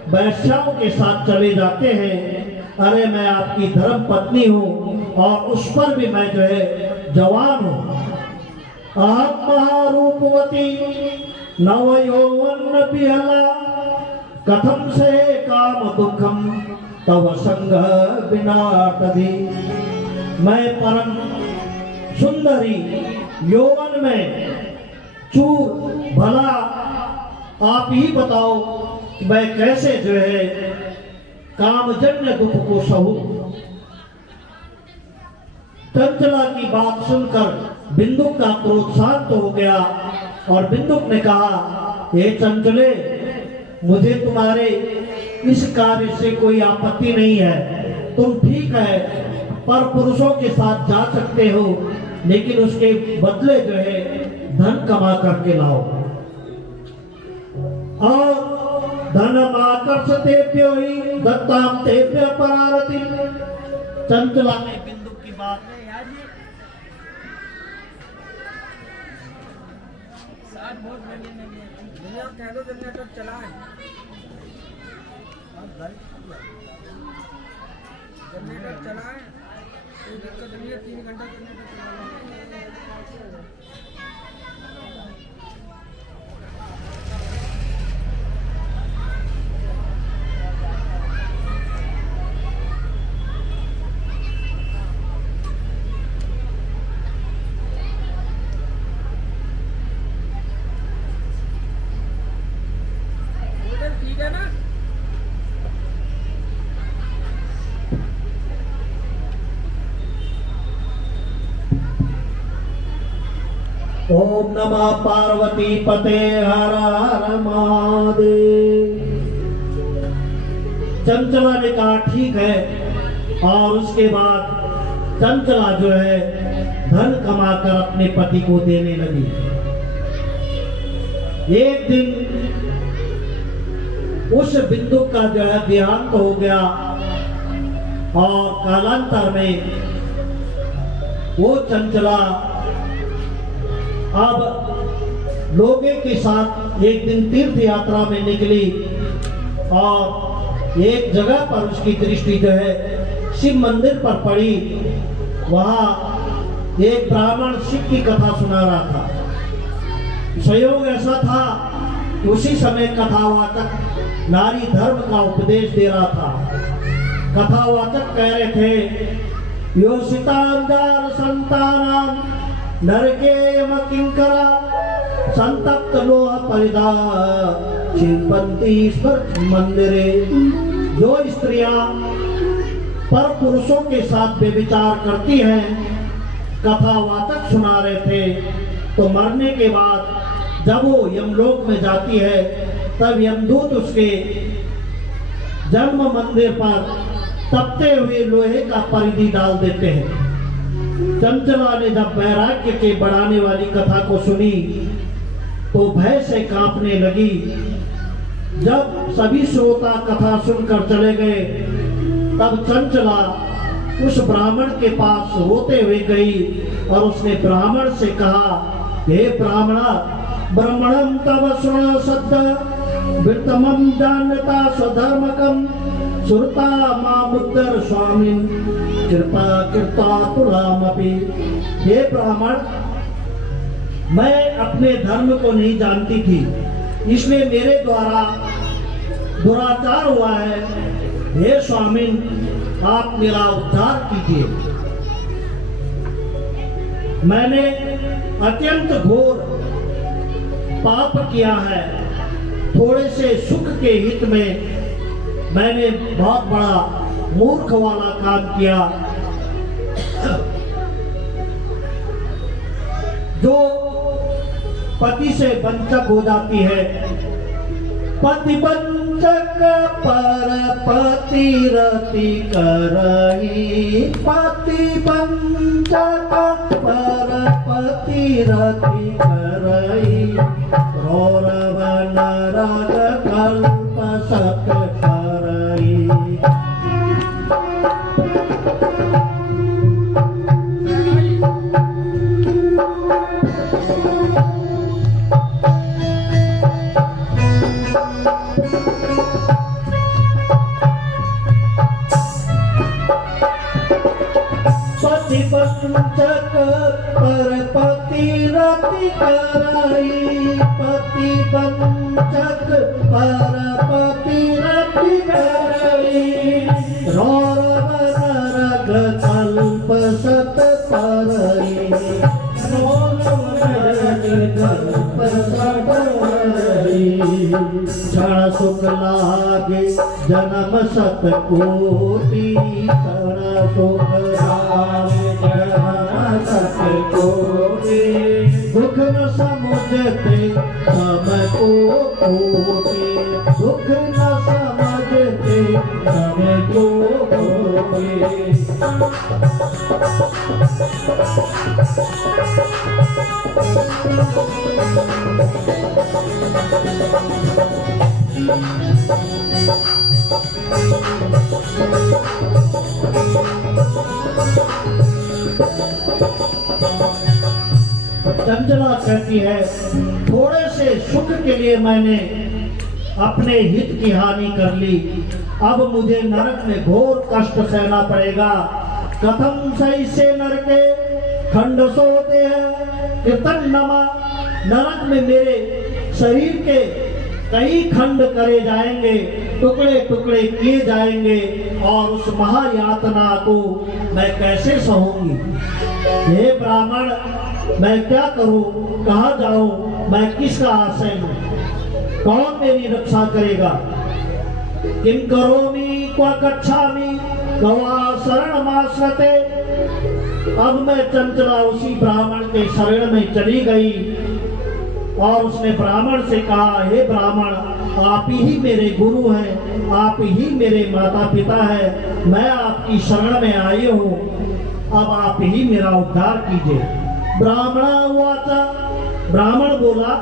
वैश्याओं के साथ चले जाते हैं। अरे मैं आपकी धर्म पत्नी हूँ और उस पर भी मैं जो है जवान हूँ। आप महारूपवती नवयौवन बिहला कथम से काम दुखम तव संग बिना तधी। मैं परम सुंदरी यौवन में चूर भला, आप ही बताओ कि मैं कैसे जो है कामजन्य दुख को सहूं। चंचला की बात सुनकर बिंदुक का क्रोध शांत हो गया और बिंदुक ने कहा, हे चंचले, मुझे तुम्हारे इस कार्य से कोई आपत्ति नहीं है। तुम ठीक है पर पुरुषों के साथ जा सकते हो, लेकिन उसके बदले जो है धन कमा करके लाओ। और धनम आकर्षतेभ्यो हि दत्तां तेभ्य परारति। चंचला ने बिंदुक की बात जनरेटर चलाए, जनरेटर चलाए, कोई दिक्कत नहीं है। 3 घंटा जनरेटर चलाए। ठीक है ना? ओम नमः पार्वती पते हर हर महादेव। चंचला ने कहा ठीक है, और उसके बाद चंचला जो है धन कमाकर अपने पति को देने लगी। एक दिन उस बिंदु का जो है देहांत हो गया, और कालांतर में वो चंचला अब लोगों के साथ एक दिन तीर्थ यात्रा में निकली, और एक जगह पर उसकी दृष्टि जो है शिव मंदिर पर पड़ी। वहां एक ब्राह्मण शिव की कथा सुना रहा था। संयोग ऐसा था उसी समय कथावाचक नारी धर्म का उपदेश दे रहा था। कथावाचक कह रहे थे, योषितांजार संतानाम नरके यम किंकरा संतप्त लोह परिदा शिल्पन्ति स्पर्श मंदिरे। जो स्त्रियां पर पुरुषों के साथ व्यभिचार करती हैं, कथावाचक सुना रहे थे, तो मरने के बाद जब वो यमलोक में जाती है तब यमदूत उसके जन्म मंदिर पर तपते हुए लोहे का परिधि डाल देते हैं। चंचला ने जब वैराग्य के बढ़ाने वाली कथा को सुनी तो भय से कांपने लगी। जब सभी श्रोता कथा सुनकर चले गए तब चंचला उस ब्राह्मण के पास रोते हुए गई और उसने ब्राह्मण से कहा, हे ब्राह्मणा, ब्राह्मणम तव श्रवण सद्य वित्तमं जानता स्वधर्मकम सुरता मामुद्दर स्वामिन कृपा कृता तुलामपि। हे ब्राह्मण, मैं अपने धर्म को नहीं जानती थी, इसलिए मेरे द्वारा दुराचार हुआ है। हे स्वामिन, आप मेरा उद्धार कीजिए। मैंने अत्यंत घोर पाप किया है। थोड़े से सुख के हित में मैंने बहुत बड़ा मूर्ख वाला काम किया। जो पति से वंचक हो जाती है, पति वंचक पर पति रति करही, पति वंचक पर पति रति करही, रौरव नरक कल्प सत करही। पति वंचक पर पति रति करही, पति वंचक पर पति रति करही, रौरव नरक कल्प सत करही, रौरव नरक कल्प सत करही। क्षण सुख लागे जन्म सत कोटि, क्षण सुख लागे जन्म सत कोटि, दुख न समझते सब को कोटि, दुख न समझते सब को कोटि। चंचला कहती है, थोड़े से सुख के लिए मैंने अपने हित की हानि कर ली, अब मुझे नरक में घोर कष्ट सहना पड़ेगा। कथम सही से नरके खंड सोते हैं कीर्तन नमा, नरक में मेरे शरीर के कई खंड करे जाएंगे, टुकड़े टुकड़े किए जाएंगे और उस महायातना को मैं कैसे सहूंगी। हे ब्राह्मण, मैं क्या करूं, कहाँ जाऊं, मैं किसका आश्रय लूं, कौन मेरी रक्षा करेगा। किम करोमि क्व गच्छामि गवा शरणमाश्रते। अब मैं चंचला उसी ब्राह्मण के शरण में चली गई और उसने ब्राह्मण से कहा, हे ब्राह्मण, आप ही मेरे गुरु हैं, आप ही मेरे माता पिता हैं, मैं आपकी शरण में आई हूँ, अब आप ही मेरा उद्धार कीजिए। ब्राह्मणा उवाचा, ब्राह्मण बोला,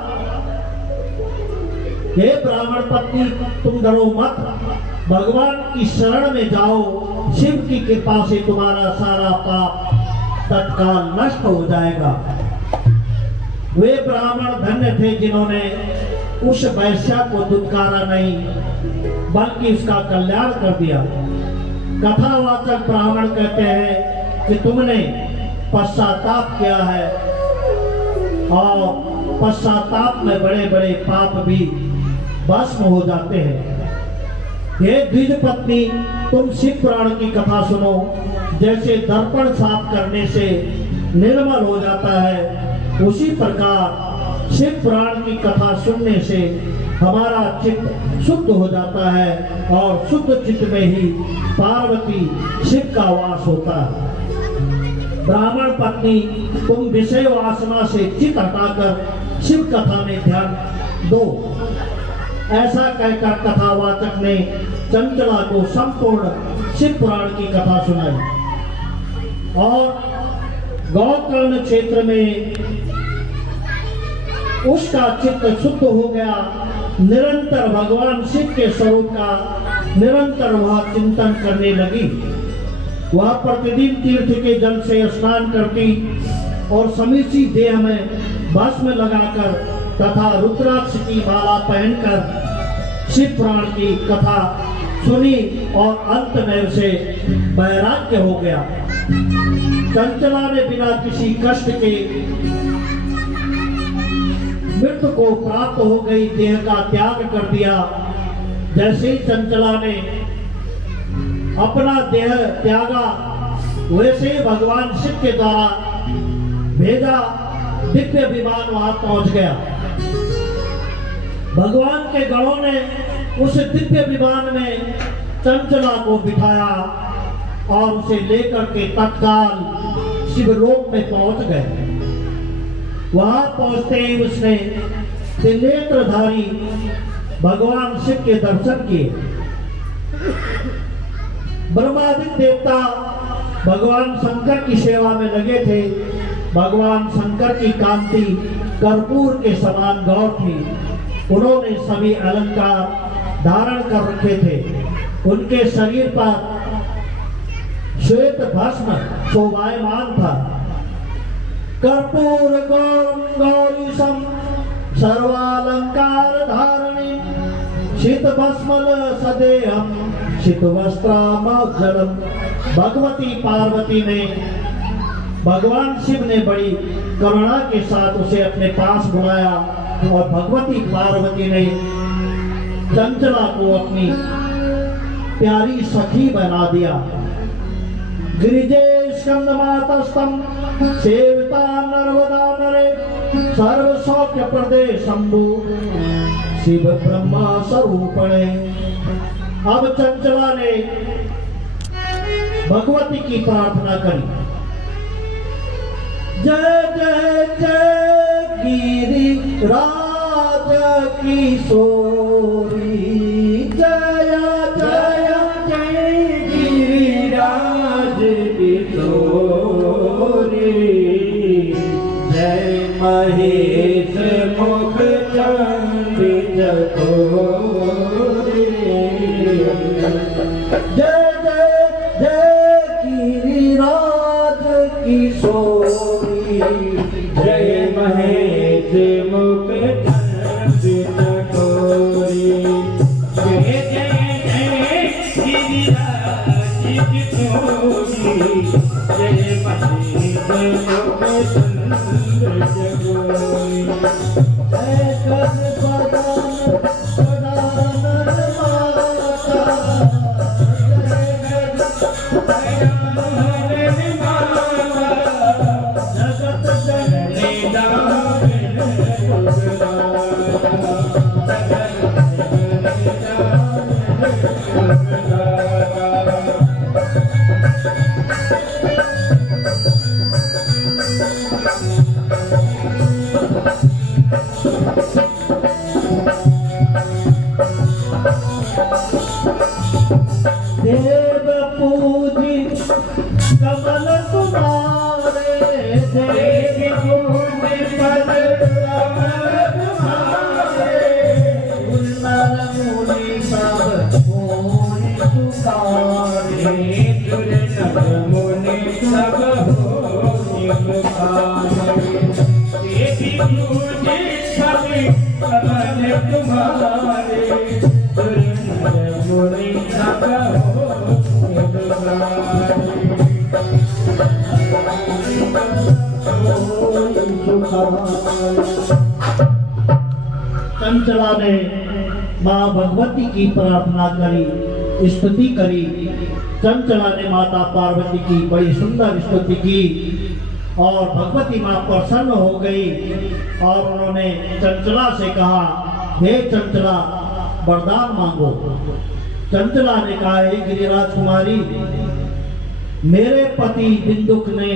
हे ब्राह्मण पत्नी, तुम डरो मत, भगवान की शरण में जाओ, शिव की कृपा से तुम्हारा सारा पाप तत्काल नष्ट हो जाएगा। वे ब्राह्मण धन्य थे जिन्होंने उस वैश्या को दुत्कारा नहीं बल्कि उसका कल्याण कर दिया। कथावाचक ब्राह्मण कहते हैं कि तुमने पश्चाताप किया है और पश्चाताप में बड़े बड़े पाप भी भस्म हो जाते हैं। हे द्विज पत्नी, तुम शिव पुराण की कथा सुनो। जैसे दर्पण साफ करने से निर्मल हो जाता है, उसी प्रकार शिव पुराण की कथा सुनने से हमारा चित्त शुद्ध हो जाता है और शुद्ध चित्त में ही पार्वती शिव का वास होता है। ब्राह्मण पत्नी, तुम विषय वासना से चित्त हटाकर शिव कथा में ध्यान दो। ऐसा कहकर कथावाचक ने चंचला को संपूर्ण शिव पुराण की कथा सुनाई और गोकर्ण क्षेत्र में उसका चित्त शुद्ध हो गया। निरंतर भगवान शिव के स्वरूप का निरंतर वह चिंतन करने लगी। वह प्रतिदिन तीर्थ के जल से स्नान करती और समूची देह में भस्म लगाकर तथा रुद्राक्ष की माला पहनकर शिव पुराण की कथा सुनी और अंत में उसे वैराग्य हो गया। चंचला ने बिना किसी कष्ट के मृत्यु को प्राप्त हो गई देह का त्याग कर दिया। जैसे ही चंचला ने अपना देह त्यागा, वैसे ही भगवान शिव के द्वारा भेजा दिव्य विमान वहां पहुंच गया। भगवान के गणों ने उस दिव्य विमान में चंचला को बिठाया और उसे लेकर के तत्काल शिवलोक में पहुंच गए। वहां पहुंचते ही उसने त्रिनेत्रधारी भगवान शिव के दर्शन किए। ब्रह्मादि देवता भगवान शंकर की सेवा में लगे थे। भगवान शंकर की कांति कर्पूर के समान गौर थी। उन्होंने सभी अलंकार धारण कर रखे थे। उनके शरीर पर श्वेत भस्म शोभायमान था। कर्पूर गौरीशम सर्वालंकार धारणी शीत भस्मल सदेहम शीत वस्त्रामोज्ज्वलम। भगवती पार्वती ने, भगवान शिव ने बड़ी करुणा के साथ उसे अपने पास बुलाया और भगवती पार्वती ने चंचला को अपनी प्यारी सखी बना दिया। गिरिजे स्कंद मातस्तम सेविता नर्मदा नरे सर्व सौख्य प्रदे शंभु शिव ब्रह्मा स्वरूपणे। अब चंचला ने भगवती की प्रार्थना करी। जय जय जय गिरिराज किशोरी, जय जय जय गिरिराज किशोरी, जय महेश मुख चंद्र चकोरी। जय जय जय गिरिराज किशोरी, जय महेश मुख चंद्र चकोरी। जय जय जय गिरिराज किशोरी, जय महेश मुख चंद्र चकोरी। जय कर बदन देव पूजी कमल तुम्हारे, देव पूजी पद कमल तुम्हारे, नर मुनि सब होए पुकारे, नर मुनि सब होए पुकारे। देव पूजी पद कमल तुम्हारे, नर मुनि सब चंचला ने माँ भगवती की प्रार्थना करी, स्तुति करी। चंचला ने माता पार्वती की बड़ी सुंदर स्तुति की और भगवती माँ प्रसन्न हो गई और उन्होंने चंचला से कहा, हे चंचला, वरदान मांगो। चंचला ने कहा, हे गिरिराज कुमारी, मेरे पति बिंदुक ने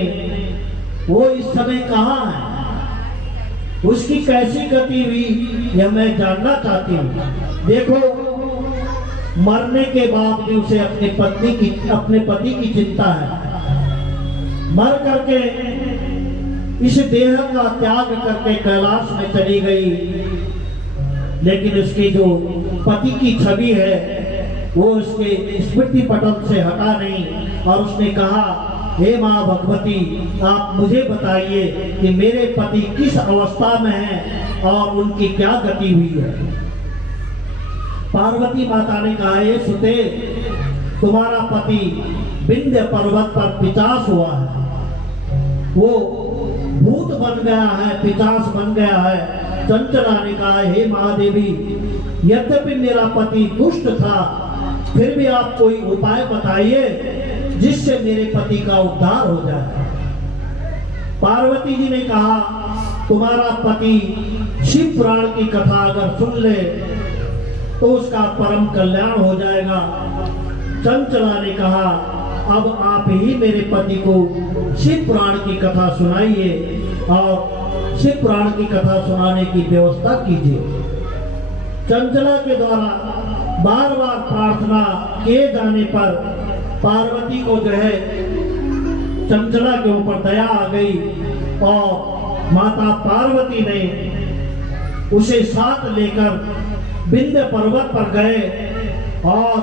वो इस समय कहाँ है, उसकी कैसी गति हुई यह मैं जानना चाहती हूँ। देखो, मरने के बाद भी उसे अपने पति की चिंता है। मर करके इस देह का त्याग करके कैलाश में चली गई, लेकिन उसकी जो पति की छवि है वो उसके स्मृति पटल से हटा नहीं। और उसने कहा, हे माँ भगवती, आप मुझे बताइए कि मेरे पति किस अवस्था में हैं और उनकी क्या गति हुई है। पार्वती माता ने कहा, हे सुते, तुम्हारा पति विंध्य पर्वत पर पिशाच हुआ है, वो भूत बन गया है, पिशाच बन गया है। चंचला ने कहा, हे महादेवी, यद्यपि मेरा पति दुष्ट था, फिर भी आप कोई उपाय बताइए जिससे मेरे पति का उद्धार हो जाए। पार्वती जी ने कहा, तुम्हारा पति शिव पुराण की कथा अगर सुन ले तो उसका परम कल्याण हो जाएगा। चंचला ने कहा, अब आप ही मेरे पति को शिव पुराण की कथा सुनाइए और शिव पुराण की कथा सुनाने की व्यवस्था कीजिए। चंचला के द्वारा बार बार प्रार्थना किए जाने पर पार्वती को जो है चंचला के ऊपर दया आ गई और माता पार्वती ने उसे साथ लेकर विंध्य पर्वत पर गए और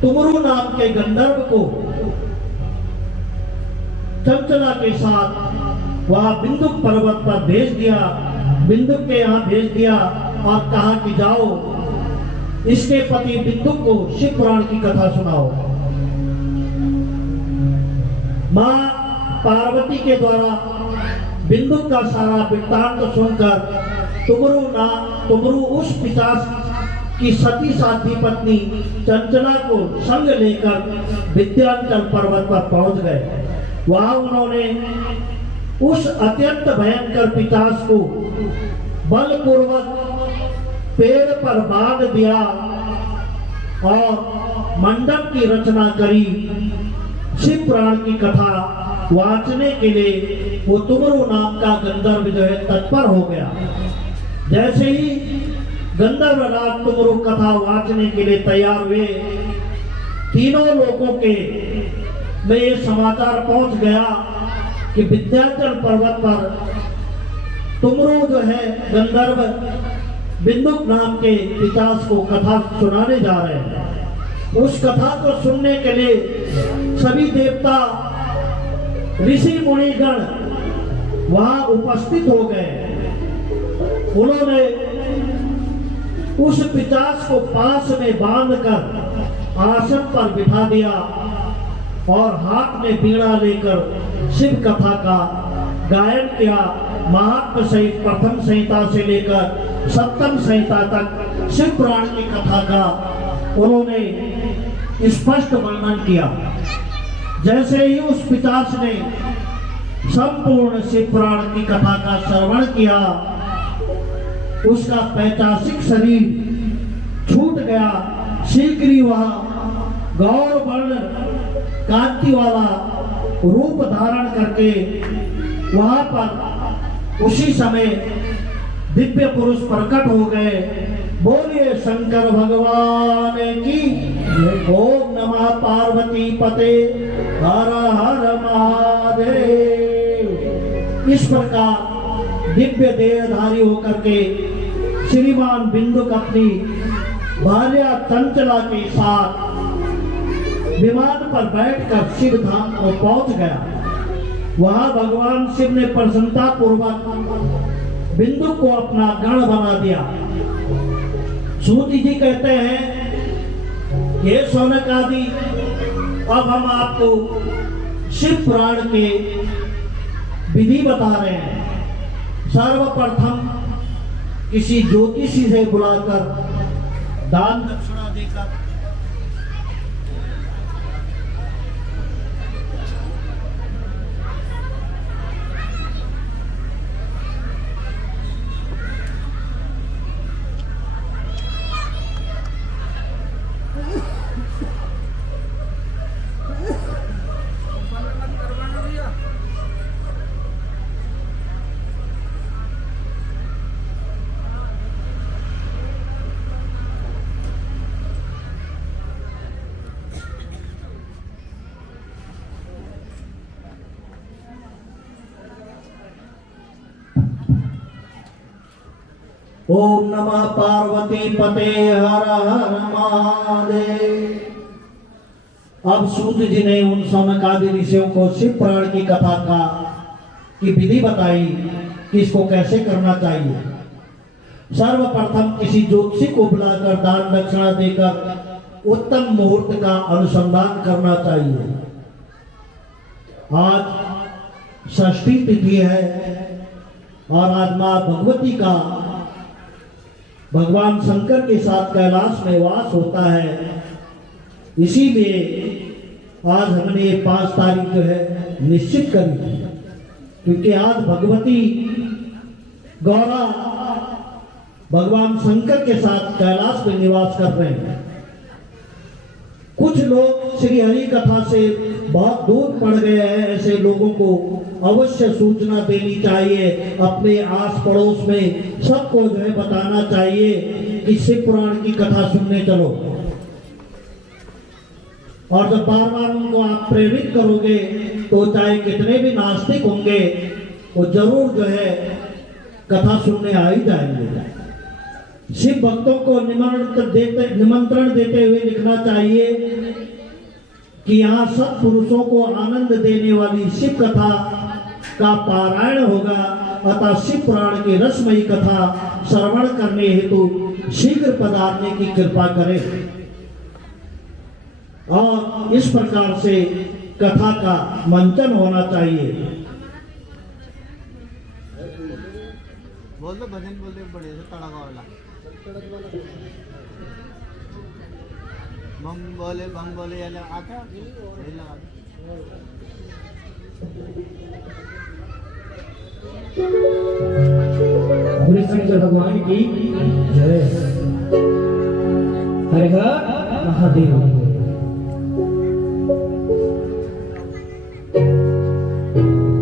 तुमरु नाम के गंधर्व को चंचला के साथ वहां बिंदुक पर्वत पर भेज दिया, बिंदुक के यहाँ भेज दिया और कहा कि जाओ इसके पति बिंदुक को शिव पुराण की कथा सुनाओ। मां पार्वती के द्वारा बिंदुक का सारा वृत्तांत सुनकर तुमरु उस पिशाच की सती साध्वी पत्नी चंचला को संग लेकर विंध्याचल पर्वत पर पहुंच गए। वहां उन्होंने उस अत्यंत भयंकर पिशाच को बलपूर्वक पेड़ पर बांध दिया और मंडप की रचना करी। शिव पुराण की कथा वाचने के लिए वो तुमरु नाम का गंधर्व जो है तत्पर हो गया। जैसे ही गंधर्व राज तुमरु कथा वाचने के लिए तैयार हुए, तीनों लोगों के में ये समाचार पहुंच गया कि विंध्याचल पर्वत पर तुमरु जो है गंधर्व बिंदुक नाम के पिशाच को कथा सुनाने जा रहे हैं। उस कथा को सुनने के लिए सभी देवता ऋषि मुनिगण वहां उपस्थित हो गए। उन्होंने उस पिशाच को पास में बांधकर आसन पर बिठा दिया और हाथ में बीड़ा लेकर शिव कथा का गायन किया। महात्म सहित प्रथम संहिता से लेकर सप्तम संहिता तक शिव पुराण की कथा का उन्होंने स्पष्ट वर्णन किया। जैसे ही उस पिशाच ने संपूर्ण शिव पुराण की कथा का श्रवण किया, उसका पैशाचिक शरीर छूट गया। शीघ्र ही वह गौर वर्ण कांति वाला रूप धारण करके वहां पर उसी समय दिव्य पुरुष प्रकट हो गए। बोलिए शंकर भगवान की। ओम नमः पार्वती पते हर हर महादेव। इस प्रकार दिव्य देहधारी होकर के श्रीमान बिंदुक अपनी भार्या चंचला के साथ विमान पर बैठकर शिव धाम को पहुंच गया। वहां भगवान शिव ने प्रसन्नता पूर्वक बिंदुक को अपना गण बना दिया। सूत जी कहते हैं, ये शौनक आदि, अब हम आपको शिव पुराण के विधि बता रहे हैं। सर्वप्रथम किसी ज्योतिषी से बुलाकर दान दक्षिणा देकर करवाना भैया ओम नमः पार्वती पते हर हर महादेव। अब सूत जी ने उन सनकादि ऋषियों को शिव पुराण की कथा की विधि बताई कि इसको कैसे करना चाहिए। सर्वप्रथम किसी ज्योतिषी को बुलाकर दान दक्षिणा देकर उत्तम मुहूर्त का अनुसंधान करना चाहिए। आज षष्ठी तिथि है और आज मां भगवती का भगवान शंकर के साथ कैलाश में वास होता है। इसीलिए आज हमने ये 5 तारीख जो है निश्चित करी थी, क्योंकि आज भगवती गौरा भगवान शंकर के साथ कैलाश में निवास कर रहे हैं। कुछ लोग श्री हरि कथा से बहुत दूर पड़ गए हैं। ऐसे लोगों को अवश्य सूचना देनी चाहिए, अपने आस पड़ोस में सबको जो है बताना चाहिए कि शिव पुराण की कथा सुनने चलो। और जब बार बार उनको आप प्रेरित करोगे तो चाहे कितने भी नास्तिक होंगे वो जरूर जो है कथा सुनने आ ही जाएंगे। शिव भक्तों को निमंत्रण देते हुए लिखना चाहिए कि यहाँ सब पुरुषों को आनंद देने वाली शिव कथा का पारायण होगा, अतः शिव पुराण की रसमयी कथा श्रवण करने हेतु शीघ्र पधारने की कृपा करें। और इस प्रकार से कथा का मंचन होना चाहिए। बोल दो भजन बोल दो बढ़िया से तड़का वाला बम बोले या आता यही लगा बोले शंकर भगवान की जय। हर हर महादेव।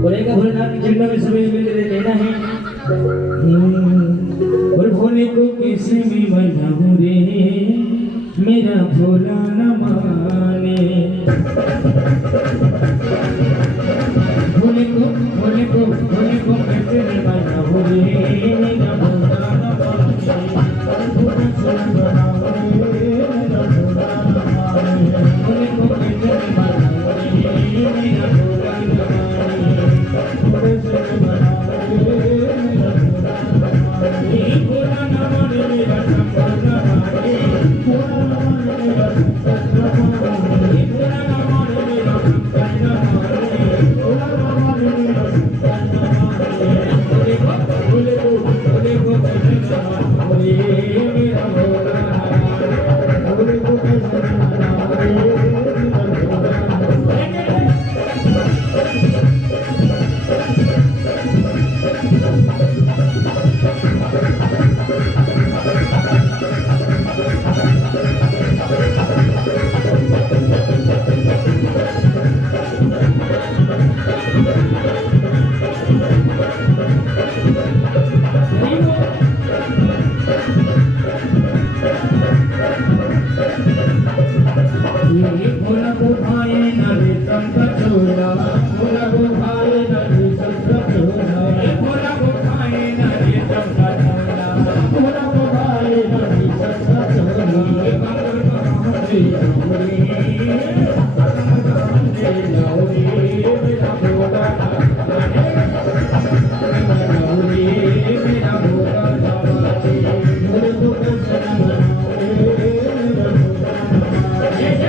बोलेगा भोलेनाथ की जन्म में सभी मिल लेना है। और भोले को कैसे भी मनाऊं रे, मेरा भोला न माने। भोले को कैसे भी मनाऊं रे, मेरा भोला न माने। भोले को कैसे भी मनाऊं रे, मेरा भोला न माने। भोले को कैसे भी मनाऊं रे, मेरा भोला न माने। भोले से मनाऊं रे, मेरा भोला न माने। भोला न माने मेरा शंकर न माने। भोला न माने मेरा शंकर न माने। भोला न माने मेरा शंकर न माने। भोला न माने मेरा शंकर न माने। भोले को कैसे मनाऊं रे, मेरा भोला न माने। भोले को कैसे मनाऊं रे, मेरा भोला न माने। भोला को भाए न रे शंकर छोड़ा। भोला को भाए न रे शंकर छोड़ा। भोला को भाए न रे शंकर छोड़ा। भोला को भाए न रे शंकर छोड़ा। मंगल कहाँ से लाऊं रे, मेरा भोला मनाऊं रे, मेरा भोला नवाजे। भोले को कैसे मनाऊं रे, मेरा भोला नवाजे।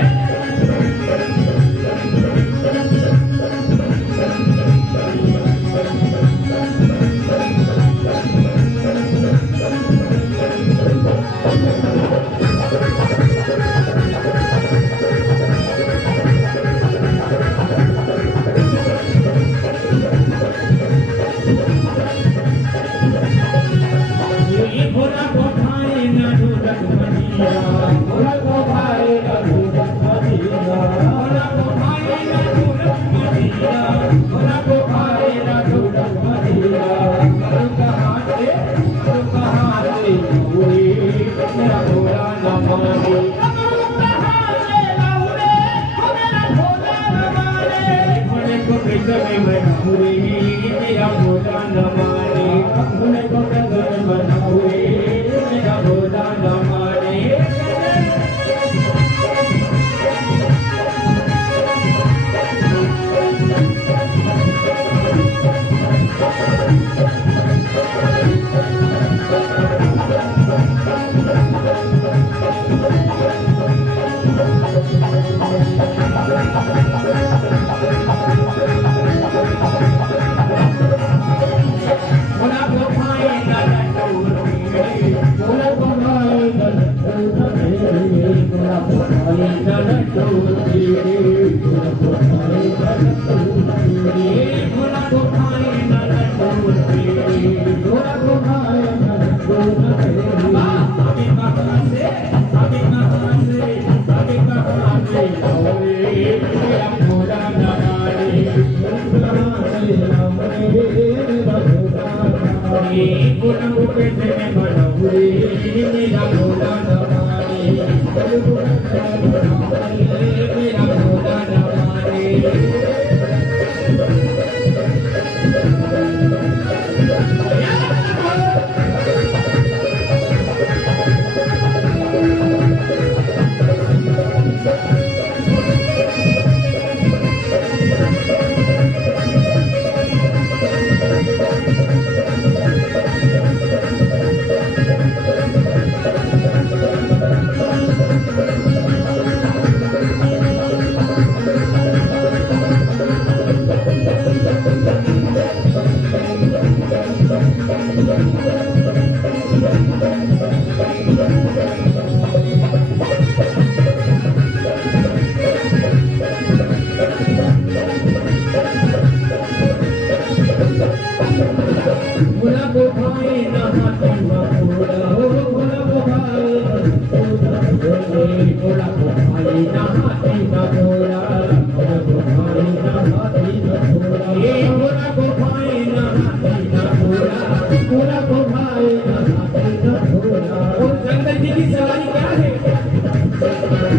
जंगल जी की सवारी क्या है?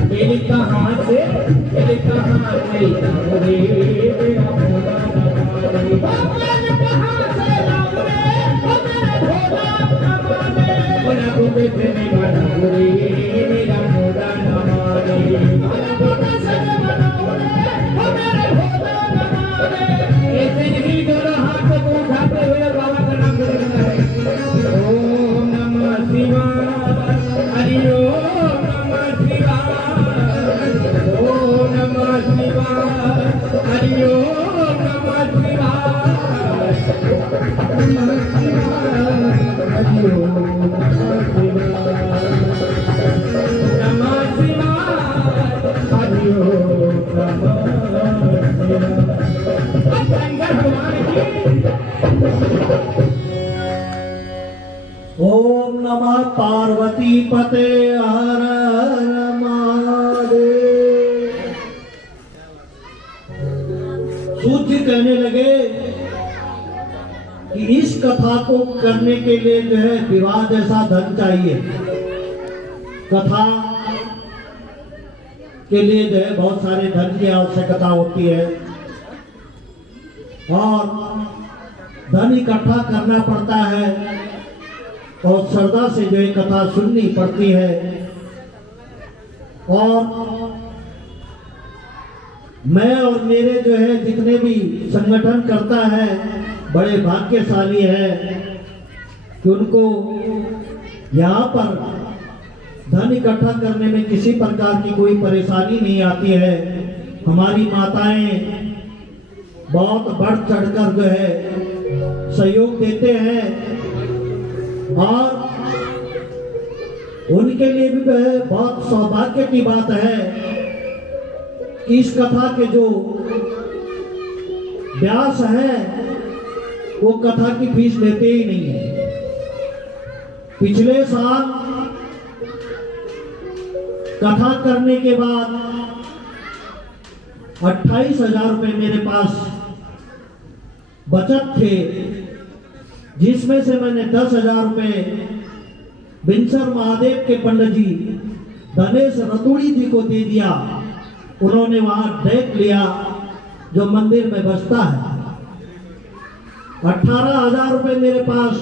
मेरे कहाँ से मेरे कहाँ से लाऊं रे मेरा भोला नवारे। भोला को बेचने वाला रे मेरा भोला नवारे। ऐसे नहीं दोनों हाथ को उठाते हुए बाबा का नाम लेना है। ओम नमः शिवाय हरि ओम नमः शिवाय ओम नमः शिवाय हरि ओम नमः शिवाय नमः शिवाय हरि ओम नमः शिवाय नमः शिवाय हरि ओम नमः शिवाय। शंकर भगवान की ओम नमः पार्वती पते हर हर महादेव। सूत जी कहने लगे कि इस कथा को करने के लिए जो है विवाह जैसा धन चाहिए। कथा के लिए जो है बहुत सारे धन की आवश्यकता होती है और धन इकट्ठा करना पड़ता है और श्रद्धा से जो है कथा सुननी पड़ती है। और मैं और मेरे जो है जितने भी संगठन करता है बड़े भाग्यशाली है कि उनको यहाँ पर धन इकट्ठा करने में किसी प्रकार की कोई परेशानी नहीं आती है। हमारी माताएं बहुत बढ़ चढ़कर जो है सहयोग देते हैं और उनके लिए भी जो है बहुत सौभाग्य की बात है कि इस कथा के जो व्यास है वो कथा की फीस लेते ही नहीं है। पिछले साल कथा करने के बाद 28,000 रुपए मेरे पास बचत थे, जिसमें से मैंने 10,000 रुपए बिनसर महादेव के पंडित जी धनेश रतुड़ी जी को दे दिया। उन्होंने वहां डेक लिया जो मंदिर में बसता है। 18,000 रुपए मेरे पास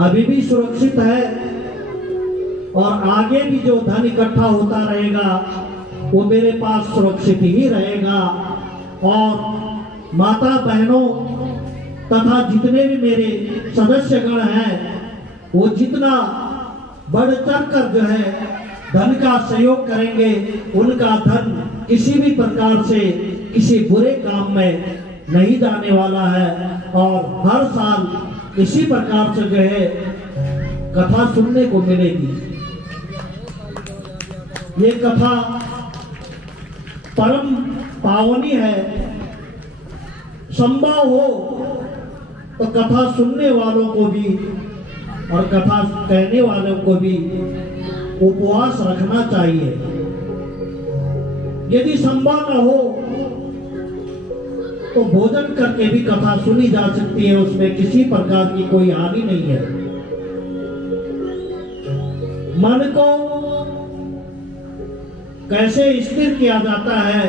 अभी भी सुरक्षित है और आगे भी जो धन इकट्ठा होता रहेगा वो मेरे पास सुरक्षित ही रहेगा। और माता बहनों तथा जितने भी मेरे सदस्यगण हैं वो जितना बढ़ चढ़ कर जो है धन का सहयोग करेंगे, उनका धन किसी भी प्रकार से किसी बुरे काम में नहीं जाने वाला है। और हर साल इसी प्रकार से जो है कथा सुनने को मिलेगी। ये कथा परम पावनी है। संभव हो तो कथा सुनने वालों को भी और कथा कहने वालों को भी उपवास रखना चाहिए। यदि संभव न हो तो भोजन करके भी कथा सुनी जा सकती है, उसमें किसी प्रकार की कोई हानि नहीं है। मन को कैसे स्थिर किया जाता है,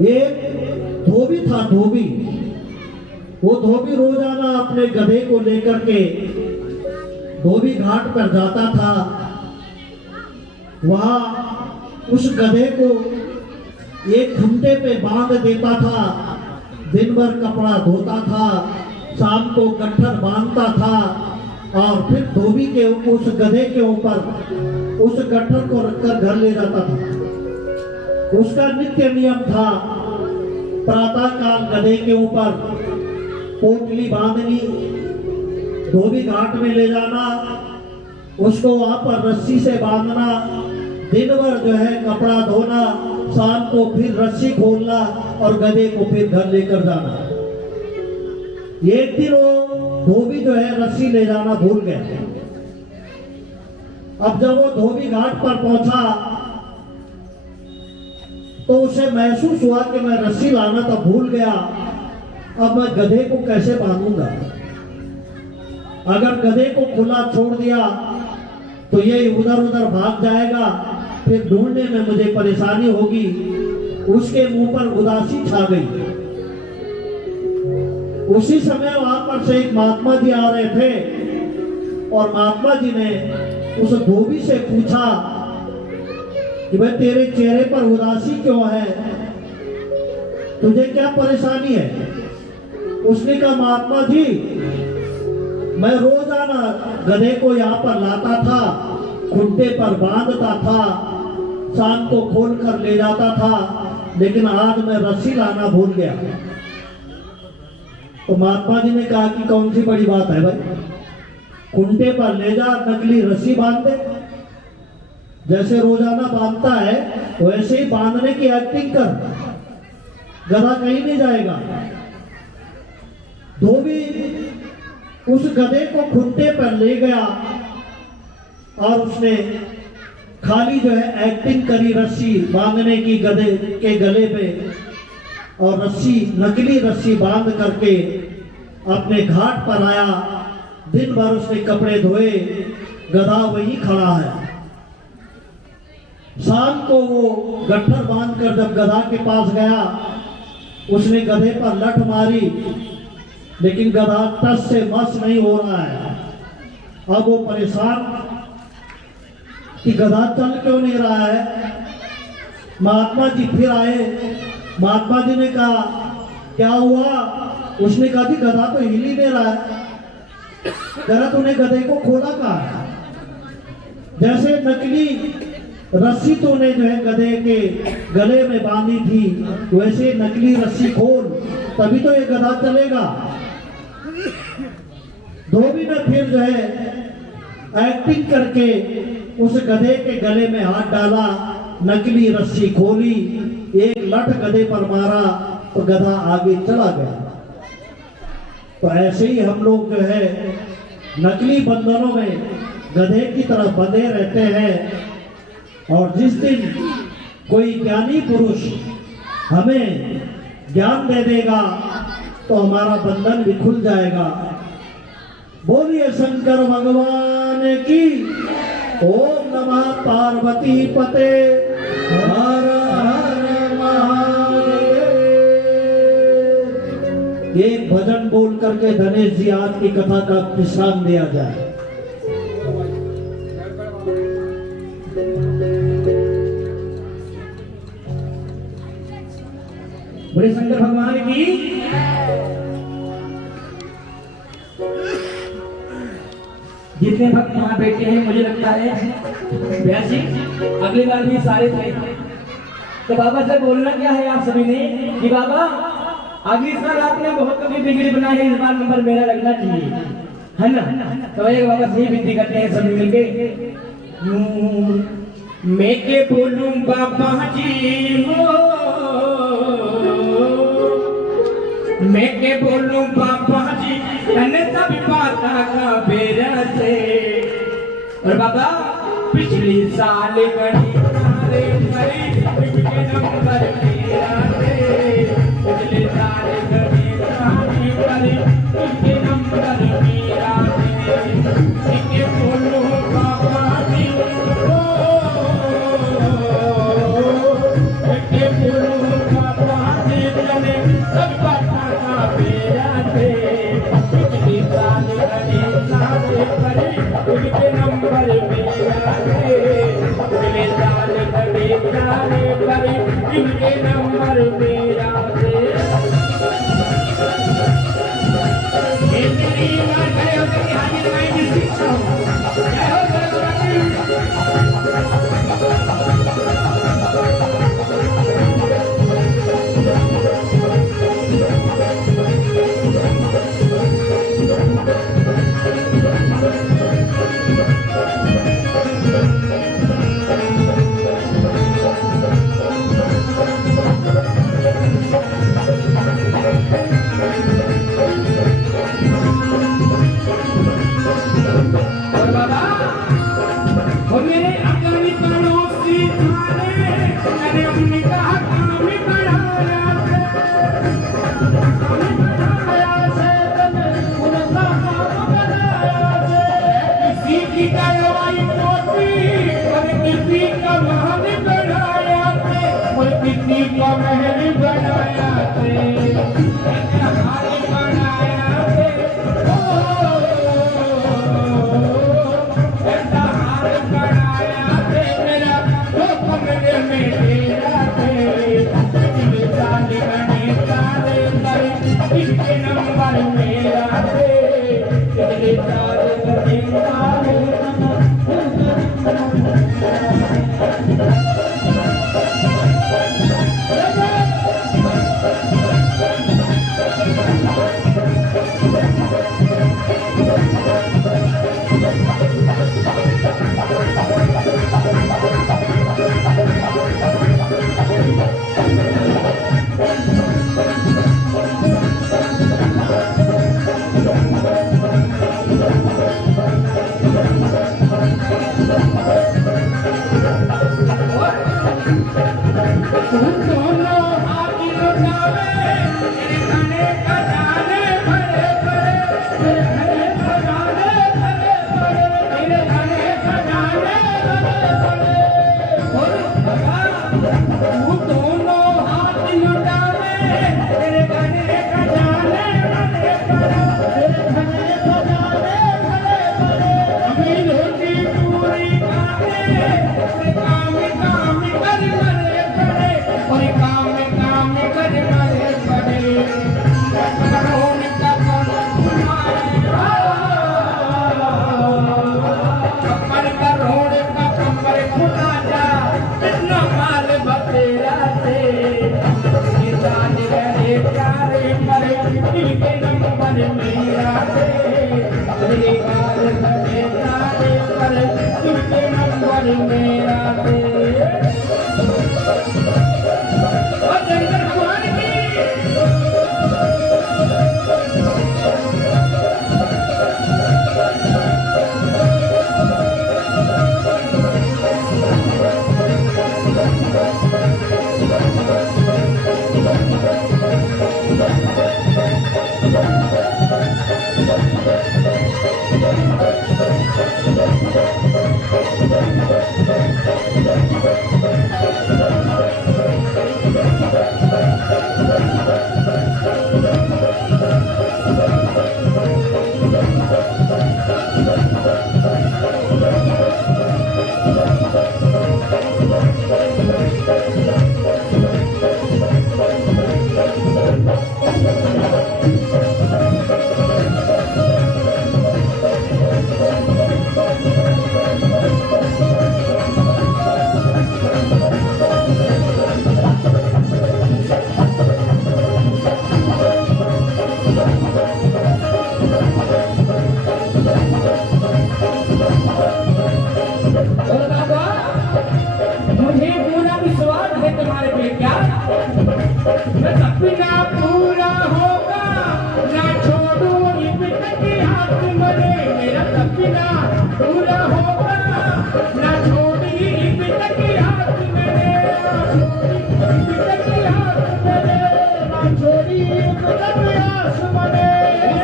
ये धोबी था, धोबी। वो धोबी रोजाना अपने गधे को लेकर के धोबी घाट पर जाता था। वहां उस गधे को एक खूंटे पे बांध देता था, दिन भर कपड़ा धोता था, शाम को गट्ठर बांधता था और फिर धोबी के उस गधे के ऊपर उस गट्ठर को रखकर घर ले जाता था। उसका नित्य नियम था प्रातः काल गधे के ऊपर पोटली बांधनी, धोबी घाट में ले जाना, उसको वहां पर रस्सी से बांधना, दिन भर जो है कपड़ा धोना, शाम को फिर रस्सी खोलना और गधे को फिर घर लेकर जाना। एक दिन वो धोबी जो है रस्सी ले जाना भूल गया। अब जब वो धोबी घाट पर पहुंचा तो उसे महसूस हुआ कि मैं रस्सी लाना तो भूल गया, अब मैं गधे को कैसे बांधूंगा। अगर गधे को खुला छोड़ दिया तो ये उधर उधर भाग जाएगा, फिर ढूंढने में मुझे परेशानी होगी। उसके मुंह पर उदासी छा गई। उसी समय वहां पर से एक महात्मा जी आ रहे थे और महात्मा जी ने उस धोबी से पूछा कि भाई तेरे चेहरे पर उदासी क्यों है, तुझे क्या परेशानी है। उसने कहा महात्मा जी, मैं रोजाना गधे को यहाँ पर लाता था, खूंटे पर बांधता था, शाम को खोल कर ले जाता था, लेकिन आज मैं रस्सी लाना भूल गया। तो महात्मा जी ने कहा कि कौन सी बड़ी बात है भाई, खूंटे पर ले जा, नकली रस्सी बांध दे, जैसे रोजाना बांधता है वैसे ही बांधने की एक्टिंग कर, गधा कहीं नहीं जाएगा। धोबी उस गधे को खूंटे पर ले गया और उसने खाली जो है एक्टिंग करी रस्सी बांधने की गधे के गले पे, और रस्सी नकली रस्सी बांध करके अपने घाट पर आया। दिन भर उसने कपड़े धोए, गधा वहीं खड़ा है। शाम को वो गट्ठर बांधकर जब गधा के पास गया, उसने गधे पर लठ मारी, लेकिन गधा टस से मस नहीं हो रहा है। अब वो परेशान कि गधा चल क्यों नहीं रहा है। महात्मा जी फिर आए। महात्मा जी ने कहा क्या हुआ। उसने कहा कि गधा तो हिल ही नहीं रहा है। जरा तूने गधे को खोला कहा। जैसे नकली रस्सी तूने जो है गधे के गले में बांधी थी, वैसे नकली रस्सी खोल, तभी तो ये गधा चलेगा। धोबी ने फिर जो है एक्टिंग करके उस गधे के गले में हाथ डाला, नकली रस्सी खोली, एक लठ गधे पर मारा तो गधा आगे चला गया। तो ऐसे ही हम लोग जो है नकली बंधनों में गधे की तरह बंधे रहते हैं, और जिस दिन कोई ज्ञानी पुरुष हमें ज्ञान दे देगा तो हमारा बंधन भी खुल जाएगा। बोलिए शंकर भगवान की। ओम नमः पार्वती पते हर हर महादेव। एक भजन बोल करके धनेश जी आज की कथा का विश्राम दिया जाए। बोले शंकर भगवान की। जितने भक्त यहाँ बैठे हैं मुझे लगता है व्यास जी अगली बार भी सारे थे। तो बाबा से बोलना क्या है आप सभी ने कि बाबा अगली साल आपने बहुत कभी बिगड़ी बनाई है, इस बार नंबर मेरा लगना चाहिए, है ना। तो एक बाबा से ही विनती करते हैं सभी मिलके। मैं के बोलूं बाबा जी हो, मैं के बोलूं बाबा जी तने सब बाता का बेरा से। और बाबा पिछली साल गड़ी सारे मरी पिछले नंबर मेरा से, पिछले साल गड़ी सारे मरी पिछले नंबर मेरा से। मैं के बोलूं बाबा जी हो, मैं के बोलूं बाबा जी तने सब बाता का बेरा से। पिछली साल गड़ी सारे मरी पिछले नंबर मेरा से, पिछले साल गड़ी सारे मरी पिछले नंबर मेरा से। ये तेरी मां जय हो, तेरी हाजिर लगाई जिसकी इच्छा हो। जय हो जय हो और बाबा वो मेरे अगली पड़ोसी थाने मैंने उन्हें कहा काम बढ़ाया से, काम बढ़ाया से, उनका काम बढ़ाया से। किसी की करवाई पोती और किसी का महल बढ़ाया से, और किसी का महल बढ़ाया से, हाल बढ़ाया से। मेरा सपना पूरा होगा ना छोड़ी पिता के हाथ मेरे पिता के हाथ मेरे ना छोड़ी पिता के हाथ मेरे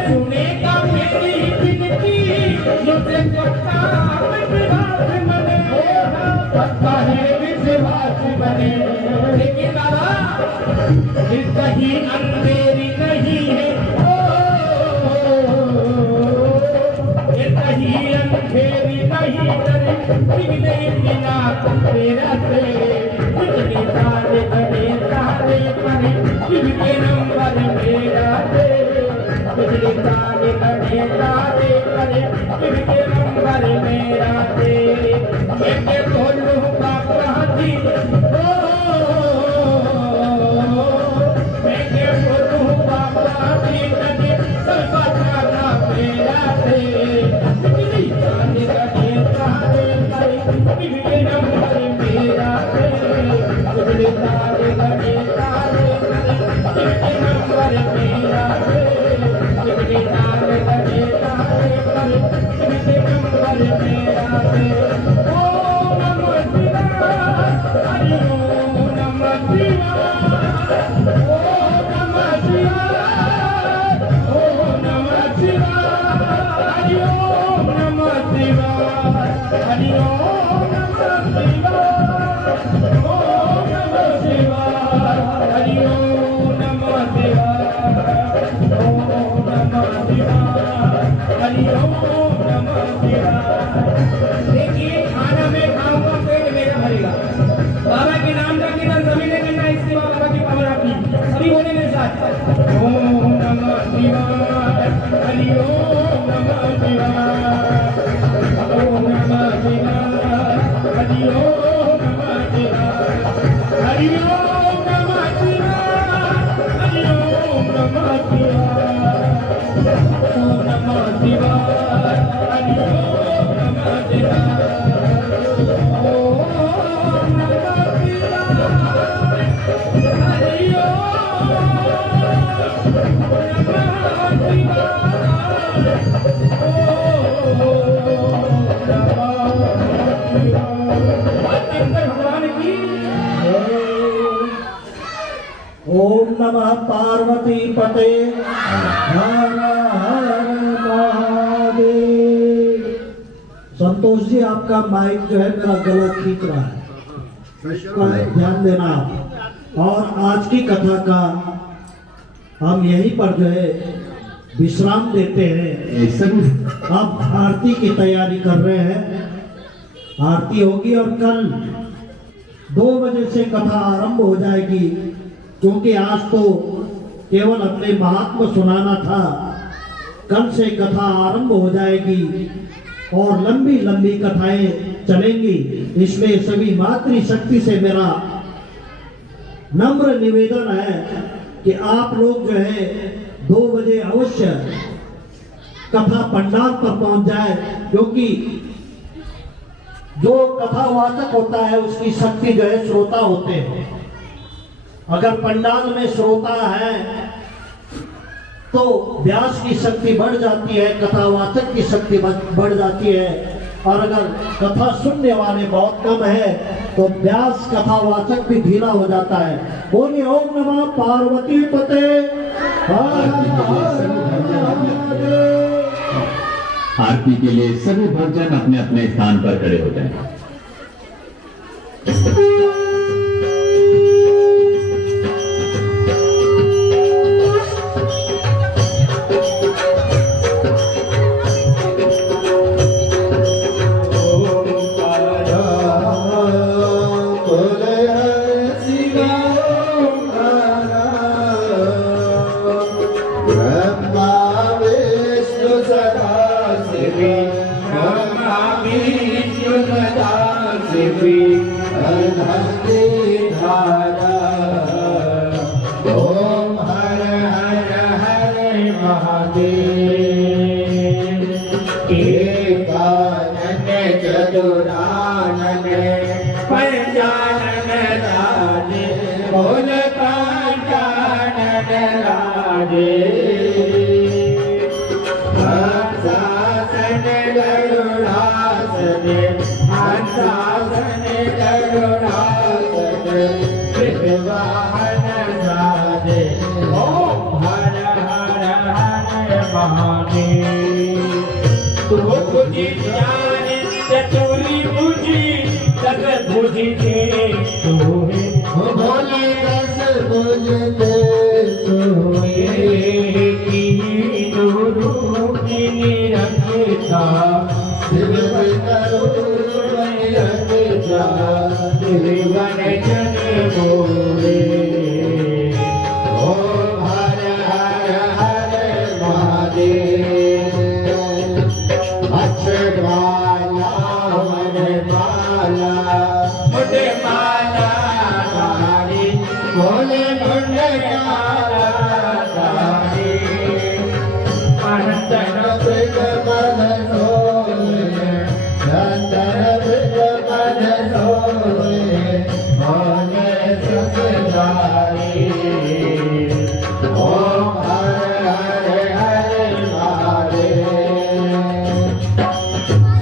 सुनेगा मेरी विनती मुझे पक्का विश्वास बने पक्का है विश्वास बने लेकिन बाबा इस कहीं अंधेरी नहीं है ये कहीं अंधेरी नहीं करे बिगड़े बिना तेरा से बिगड़े तारे बने तारे बने बिगड़े नंबर मेरा से बिगड़े तारे बने तारे बने बिगड़े नंबर मेरा से मैं बोलूं बाबा जी मैं बोलूं बाबा जी कभी सब जाना मेरा से बिगड़ी तारे बने तारे बने बिगड़े नंबर मेरा से बिगड़े तारे बने तारे बने बिगड़े नंबर मेरा से बिगड़े तारे बने तारे बने बिगड़े नंबर मेरा से ओम नमः शिवाय हरि ओम नमः शिवाय ओम नमः शिवाय ओम नमः शिवाय हरि ओम नमः शिवाय हरि ओम नमः शिवाय ओम नमः शिवाय हरि ओम नमः शिवाय ओम नमः शिवाय हरि ओम नमः शिवाय देखिए खाना मैं खाऊंगा पेट मेरा भरेगा बाबा के नाम का कीर्तन सभी ने करना इससे बाबा की पावर आपकी सभी बोले मेरे साथ ओम नमः शिवाय हरि ओम नमः शिवाय ओम नमः शिवाय हरि ओम नमः शिवाय हरि ओम नमः शिवाय हरि ओम नमः शिवाय ओम नमः शिवाय हरि ओम नमः शिवाय ओम नमः शिवाय हरि भगवान की ओम नमः पार्वती पते हर हर महादेव। संतोष जी आपका माइक जो है मेरा गला खींच रहा है, इसका ध्यान देना आप। और आज की कथा का हम यहीं पर जो है विश्राम देते हैं। अब आरती की तैयारी कर रहे हैं, आरती होगी और कल 2 बजे से कथा आरंभ हो जाएगी, क्योंकि आज तो केवल अपने महात्मा सुनाना था। कल से कथा आरंभ हो जाएगी और लंबी लंबी कथाएं चलेंगी। इसलिए सभी मातृशक्ति से मेरा नम्र निवेदन है कि आप लोग जो है 2 बजे अवश्य कथा पंडाल पर पहुंच जाए, क्योंकि जो कथावाचक होता है उसकी शक्ति जो है श्रोता होते हैं। अगर पंडाल में श्रोता है तो व्यास की शक्ति बढ़ जाती है, कथावाचक की शक्ति बढ़ जाती है। और अगर कथा सुनने वाले बहुत कम है तो व्यास कथावाचक भी ढीला हो जाता है। बोलिए ओम नमः पार्वती पते आरती के लिए सभी भक्तजन अपने अपने स्थान पर खड़े हो जाएं। ओम हर हर हर महादेव एकानन चतुरानन पंचानन राजे बोल पंचानन राजे शासन शासन करुणासन विद्वान साधे ओम हर हर हर महादेव। तू बुझी ज्ञान चतुरी बुझी सत बुझी के तू भोले दस बुझते सोए तीनों रूप निरंजता शिव करो रखता त्रिभुवन जन बोले ओम हर हर हर महादेव। अक्षरमाला वनमाला मुझे माला धारी भोले भोले धारी अनंतन मृग मन सोए चंदन मृग मन सोए भोले ससुरारी। ओम हर हर हर महादेव।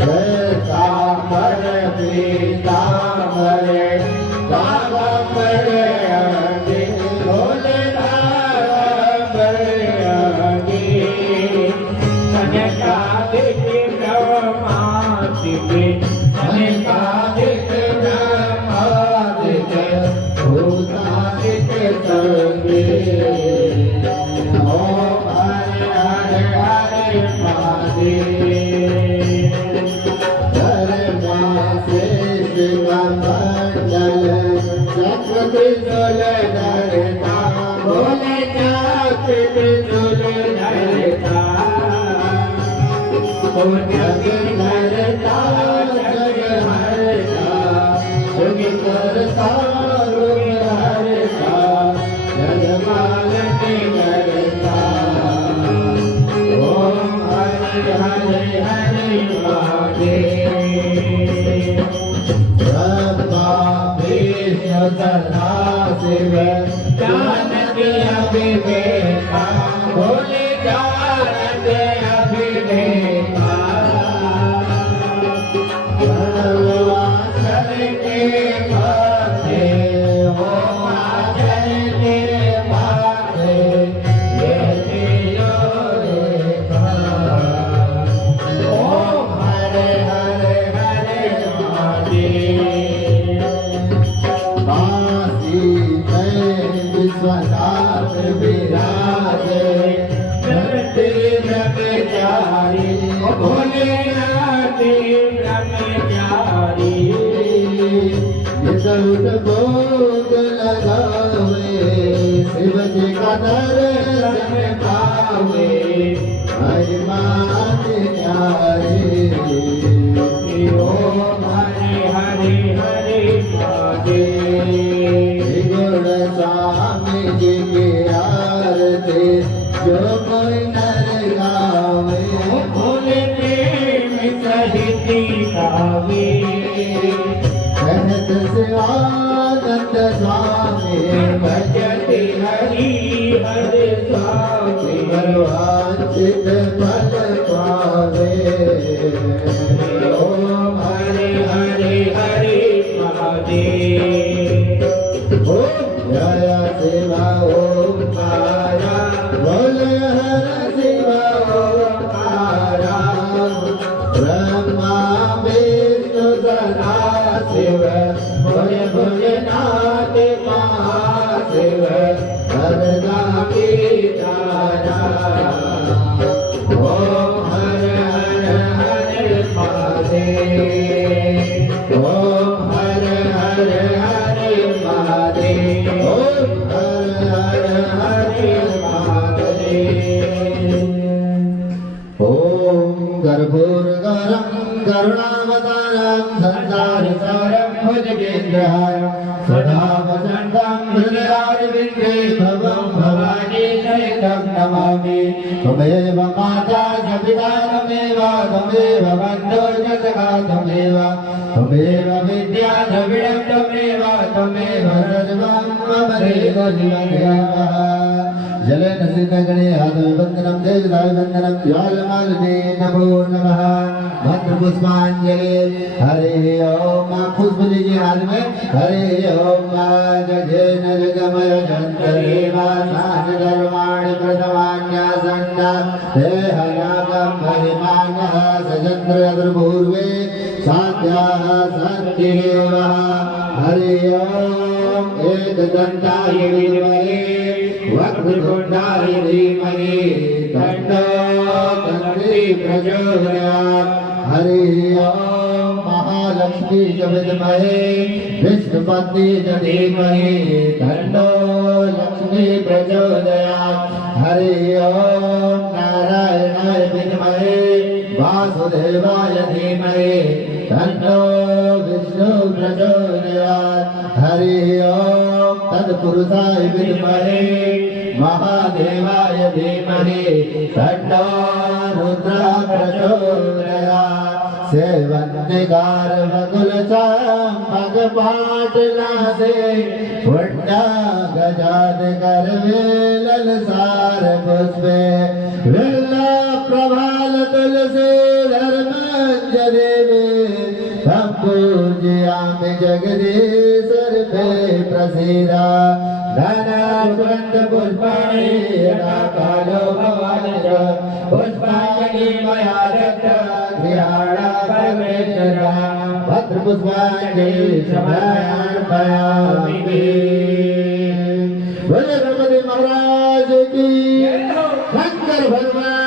श्वेतांबर पीतांबर बाबंबर आदि भोले बाबंबर आदि अनेकाधिक ब्रह्मादिके अनेकाधिक ब्रह्मादिक भूतादिक सर्वे। ओम हर हर हर महादेव। धर्मासे शिवमंडल चक्र त्रिशूल धरता भोले चक्र त्रिशूल धरता। जग धरता जग हरता सुख करता रोग हरता जग मालक करता। ओम हर हर हर महादेव। ब्रह्मा विष्णु सदा शिव जानक अभिवेका भोले जानक अभिवेका। सर्वाचर के माथे ओम आचर के माथे ये तीनों रेखा। ओम हर हर हर महादेव। काशी में विश्वनाथ विराजे धरती ब्रह्मचारी भोलेनाथ ब्रह्मचारी निसुत भोग लगावे शिव जी का दर्शन पावे महिमा प्यारे। ओम हरे हरे हरे महादेव। गुण स्वामी जी की आरती जो कोई नर गावे भोले प्रेम सहित गावे कहत शिवानंद स्वामी भजति हरि हर स्वामी सर्वांचित फल पावे। ओम हरे हरे हरे महादेव। ओम जय शिवा ओंकारा बोले हर शिवा ओंकारा। ब्रह्मा विष्णु सदा शिव भोले भोलेनाथ महाशिव हरदा की तारा। ओम हर हर हर महादेव। ओम हर हर हर महादेव। ओम हर हर हर महादेव। ओम गर्भोर्गरं करुणावतारं संसारसारं भुजगेन्द्रहारं सदा वसन्तं हृदयारविन्दे भवं भवानी सहितं नमामि। त्वमेव माता च पिता त्वमेव त्वमेव बन्धो च सखा त्वमेव त्वमेव विद्या द्रविणं त्वमेव त्वमेव सर्वं मम देव जीवनः। जलेन सिद्धगणे आदवन्दनं देवदावन्दनं ज्वालमालने नमो नमः मंत्र पुष्पांजलि हरे ओम पुष्प लीजिए हाथ में हरे ओम गजेन गमय जंतरेवा सान धर्माणि प्रथमान्या संडा देहनागम परिमानः सजंत्र अद्रपूर्वे साध्याः सन्तिरेवा हरे ओम एकदन्ताय विद्महे वक्रतुण्डाय धीमहि तन्नो दन्ति प्रचोदयात् हरे ओम महालक्ष्मी च विद्महे विष्णुपत्नी च धीमहि तन्नो लक्ष्मी प्रचोदयात् हरे ओम नारायणाय विद्महे वासुदेवाय धीमहि तन्नो विष्णु प्रचोदयात् हरे ओम तत्पुरुषाय विद्महे महादेवाय धीमहि तन्नो रुद्र प्रचोदयात् सेवन्तिकार बकुल चाम्पक पाटलासे पुण्या गजाद करवेलल सार पुष्पे विल्ला प्रभाल तुलसी धर्मंजदेवी तम पूजयामि जगदीश्वर पे प्रसीदा धनावंत पुष्पाणि कालो भवान च पुष्पाणि मया दत्त ध्याना परमेश्वरा भद्र पुष्पाणि समर्पयामि बोले गणपति महाराज की शंकर भगवान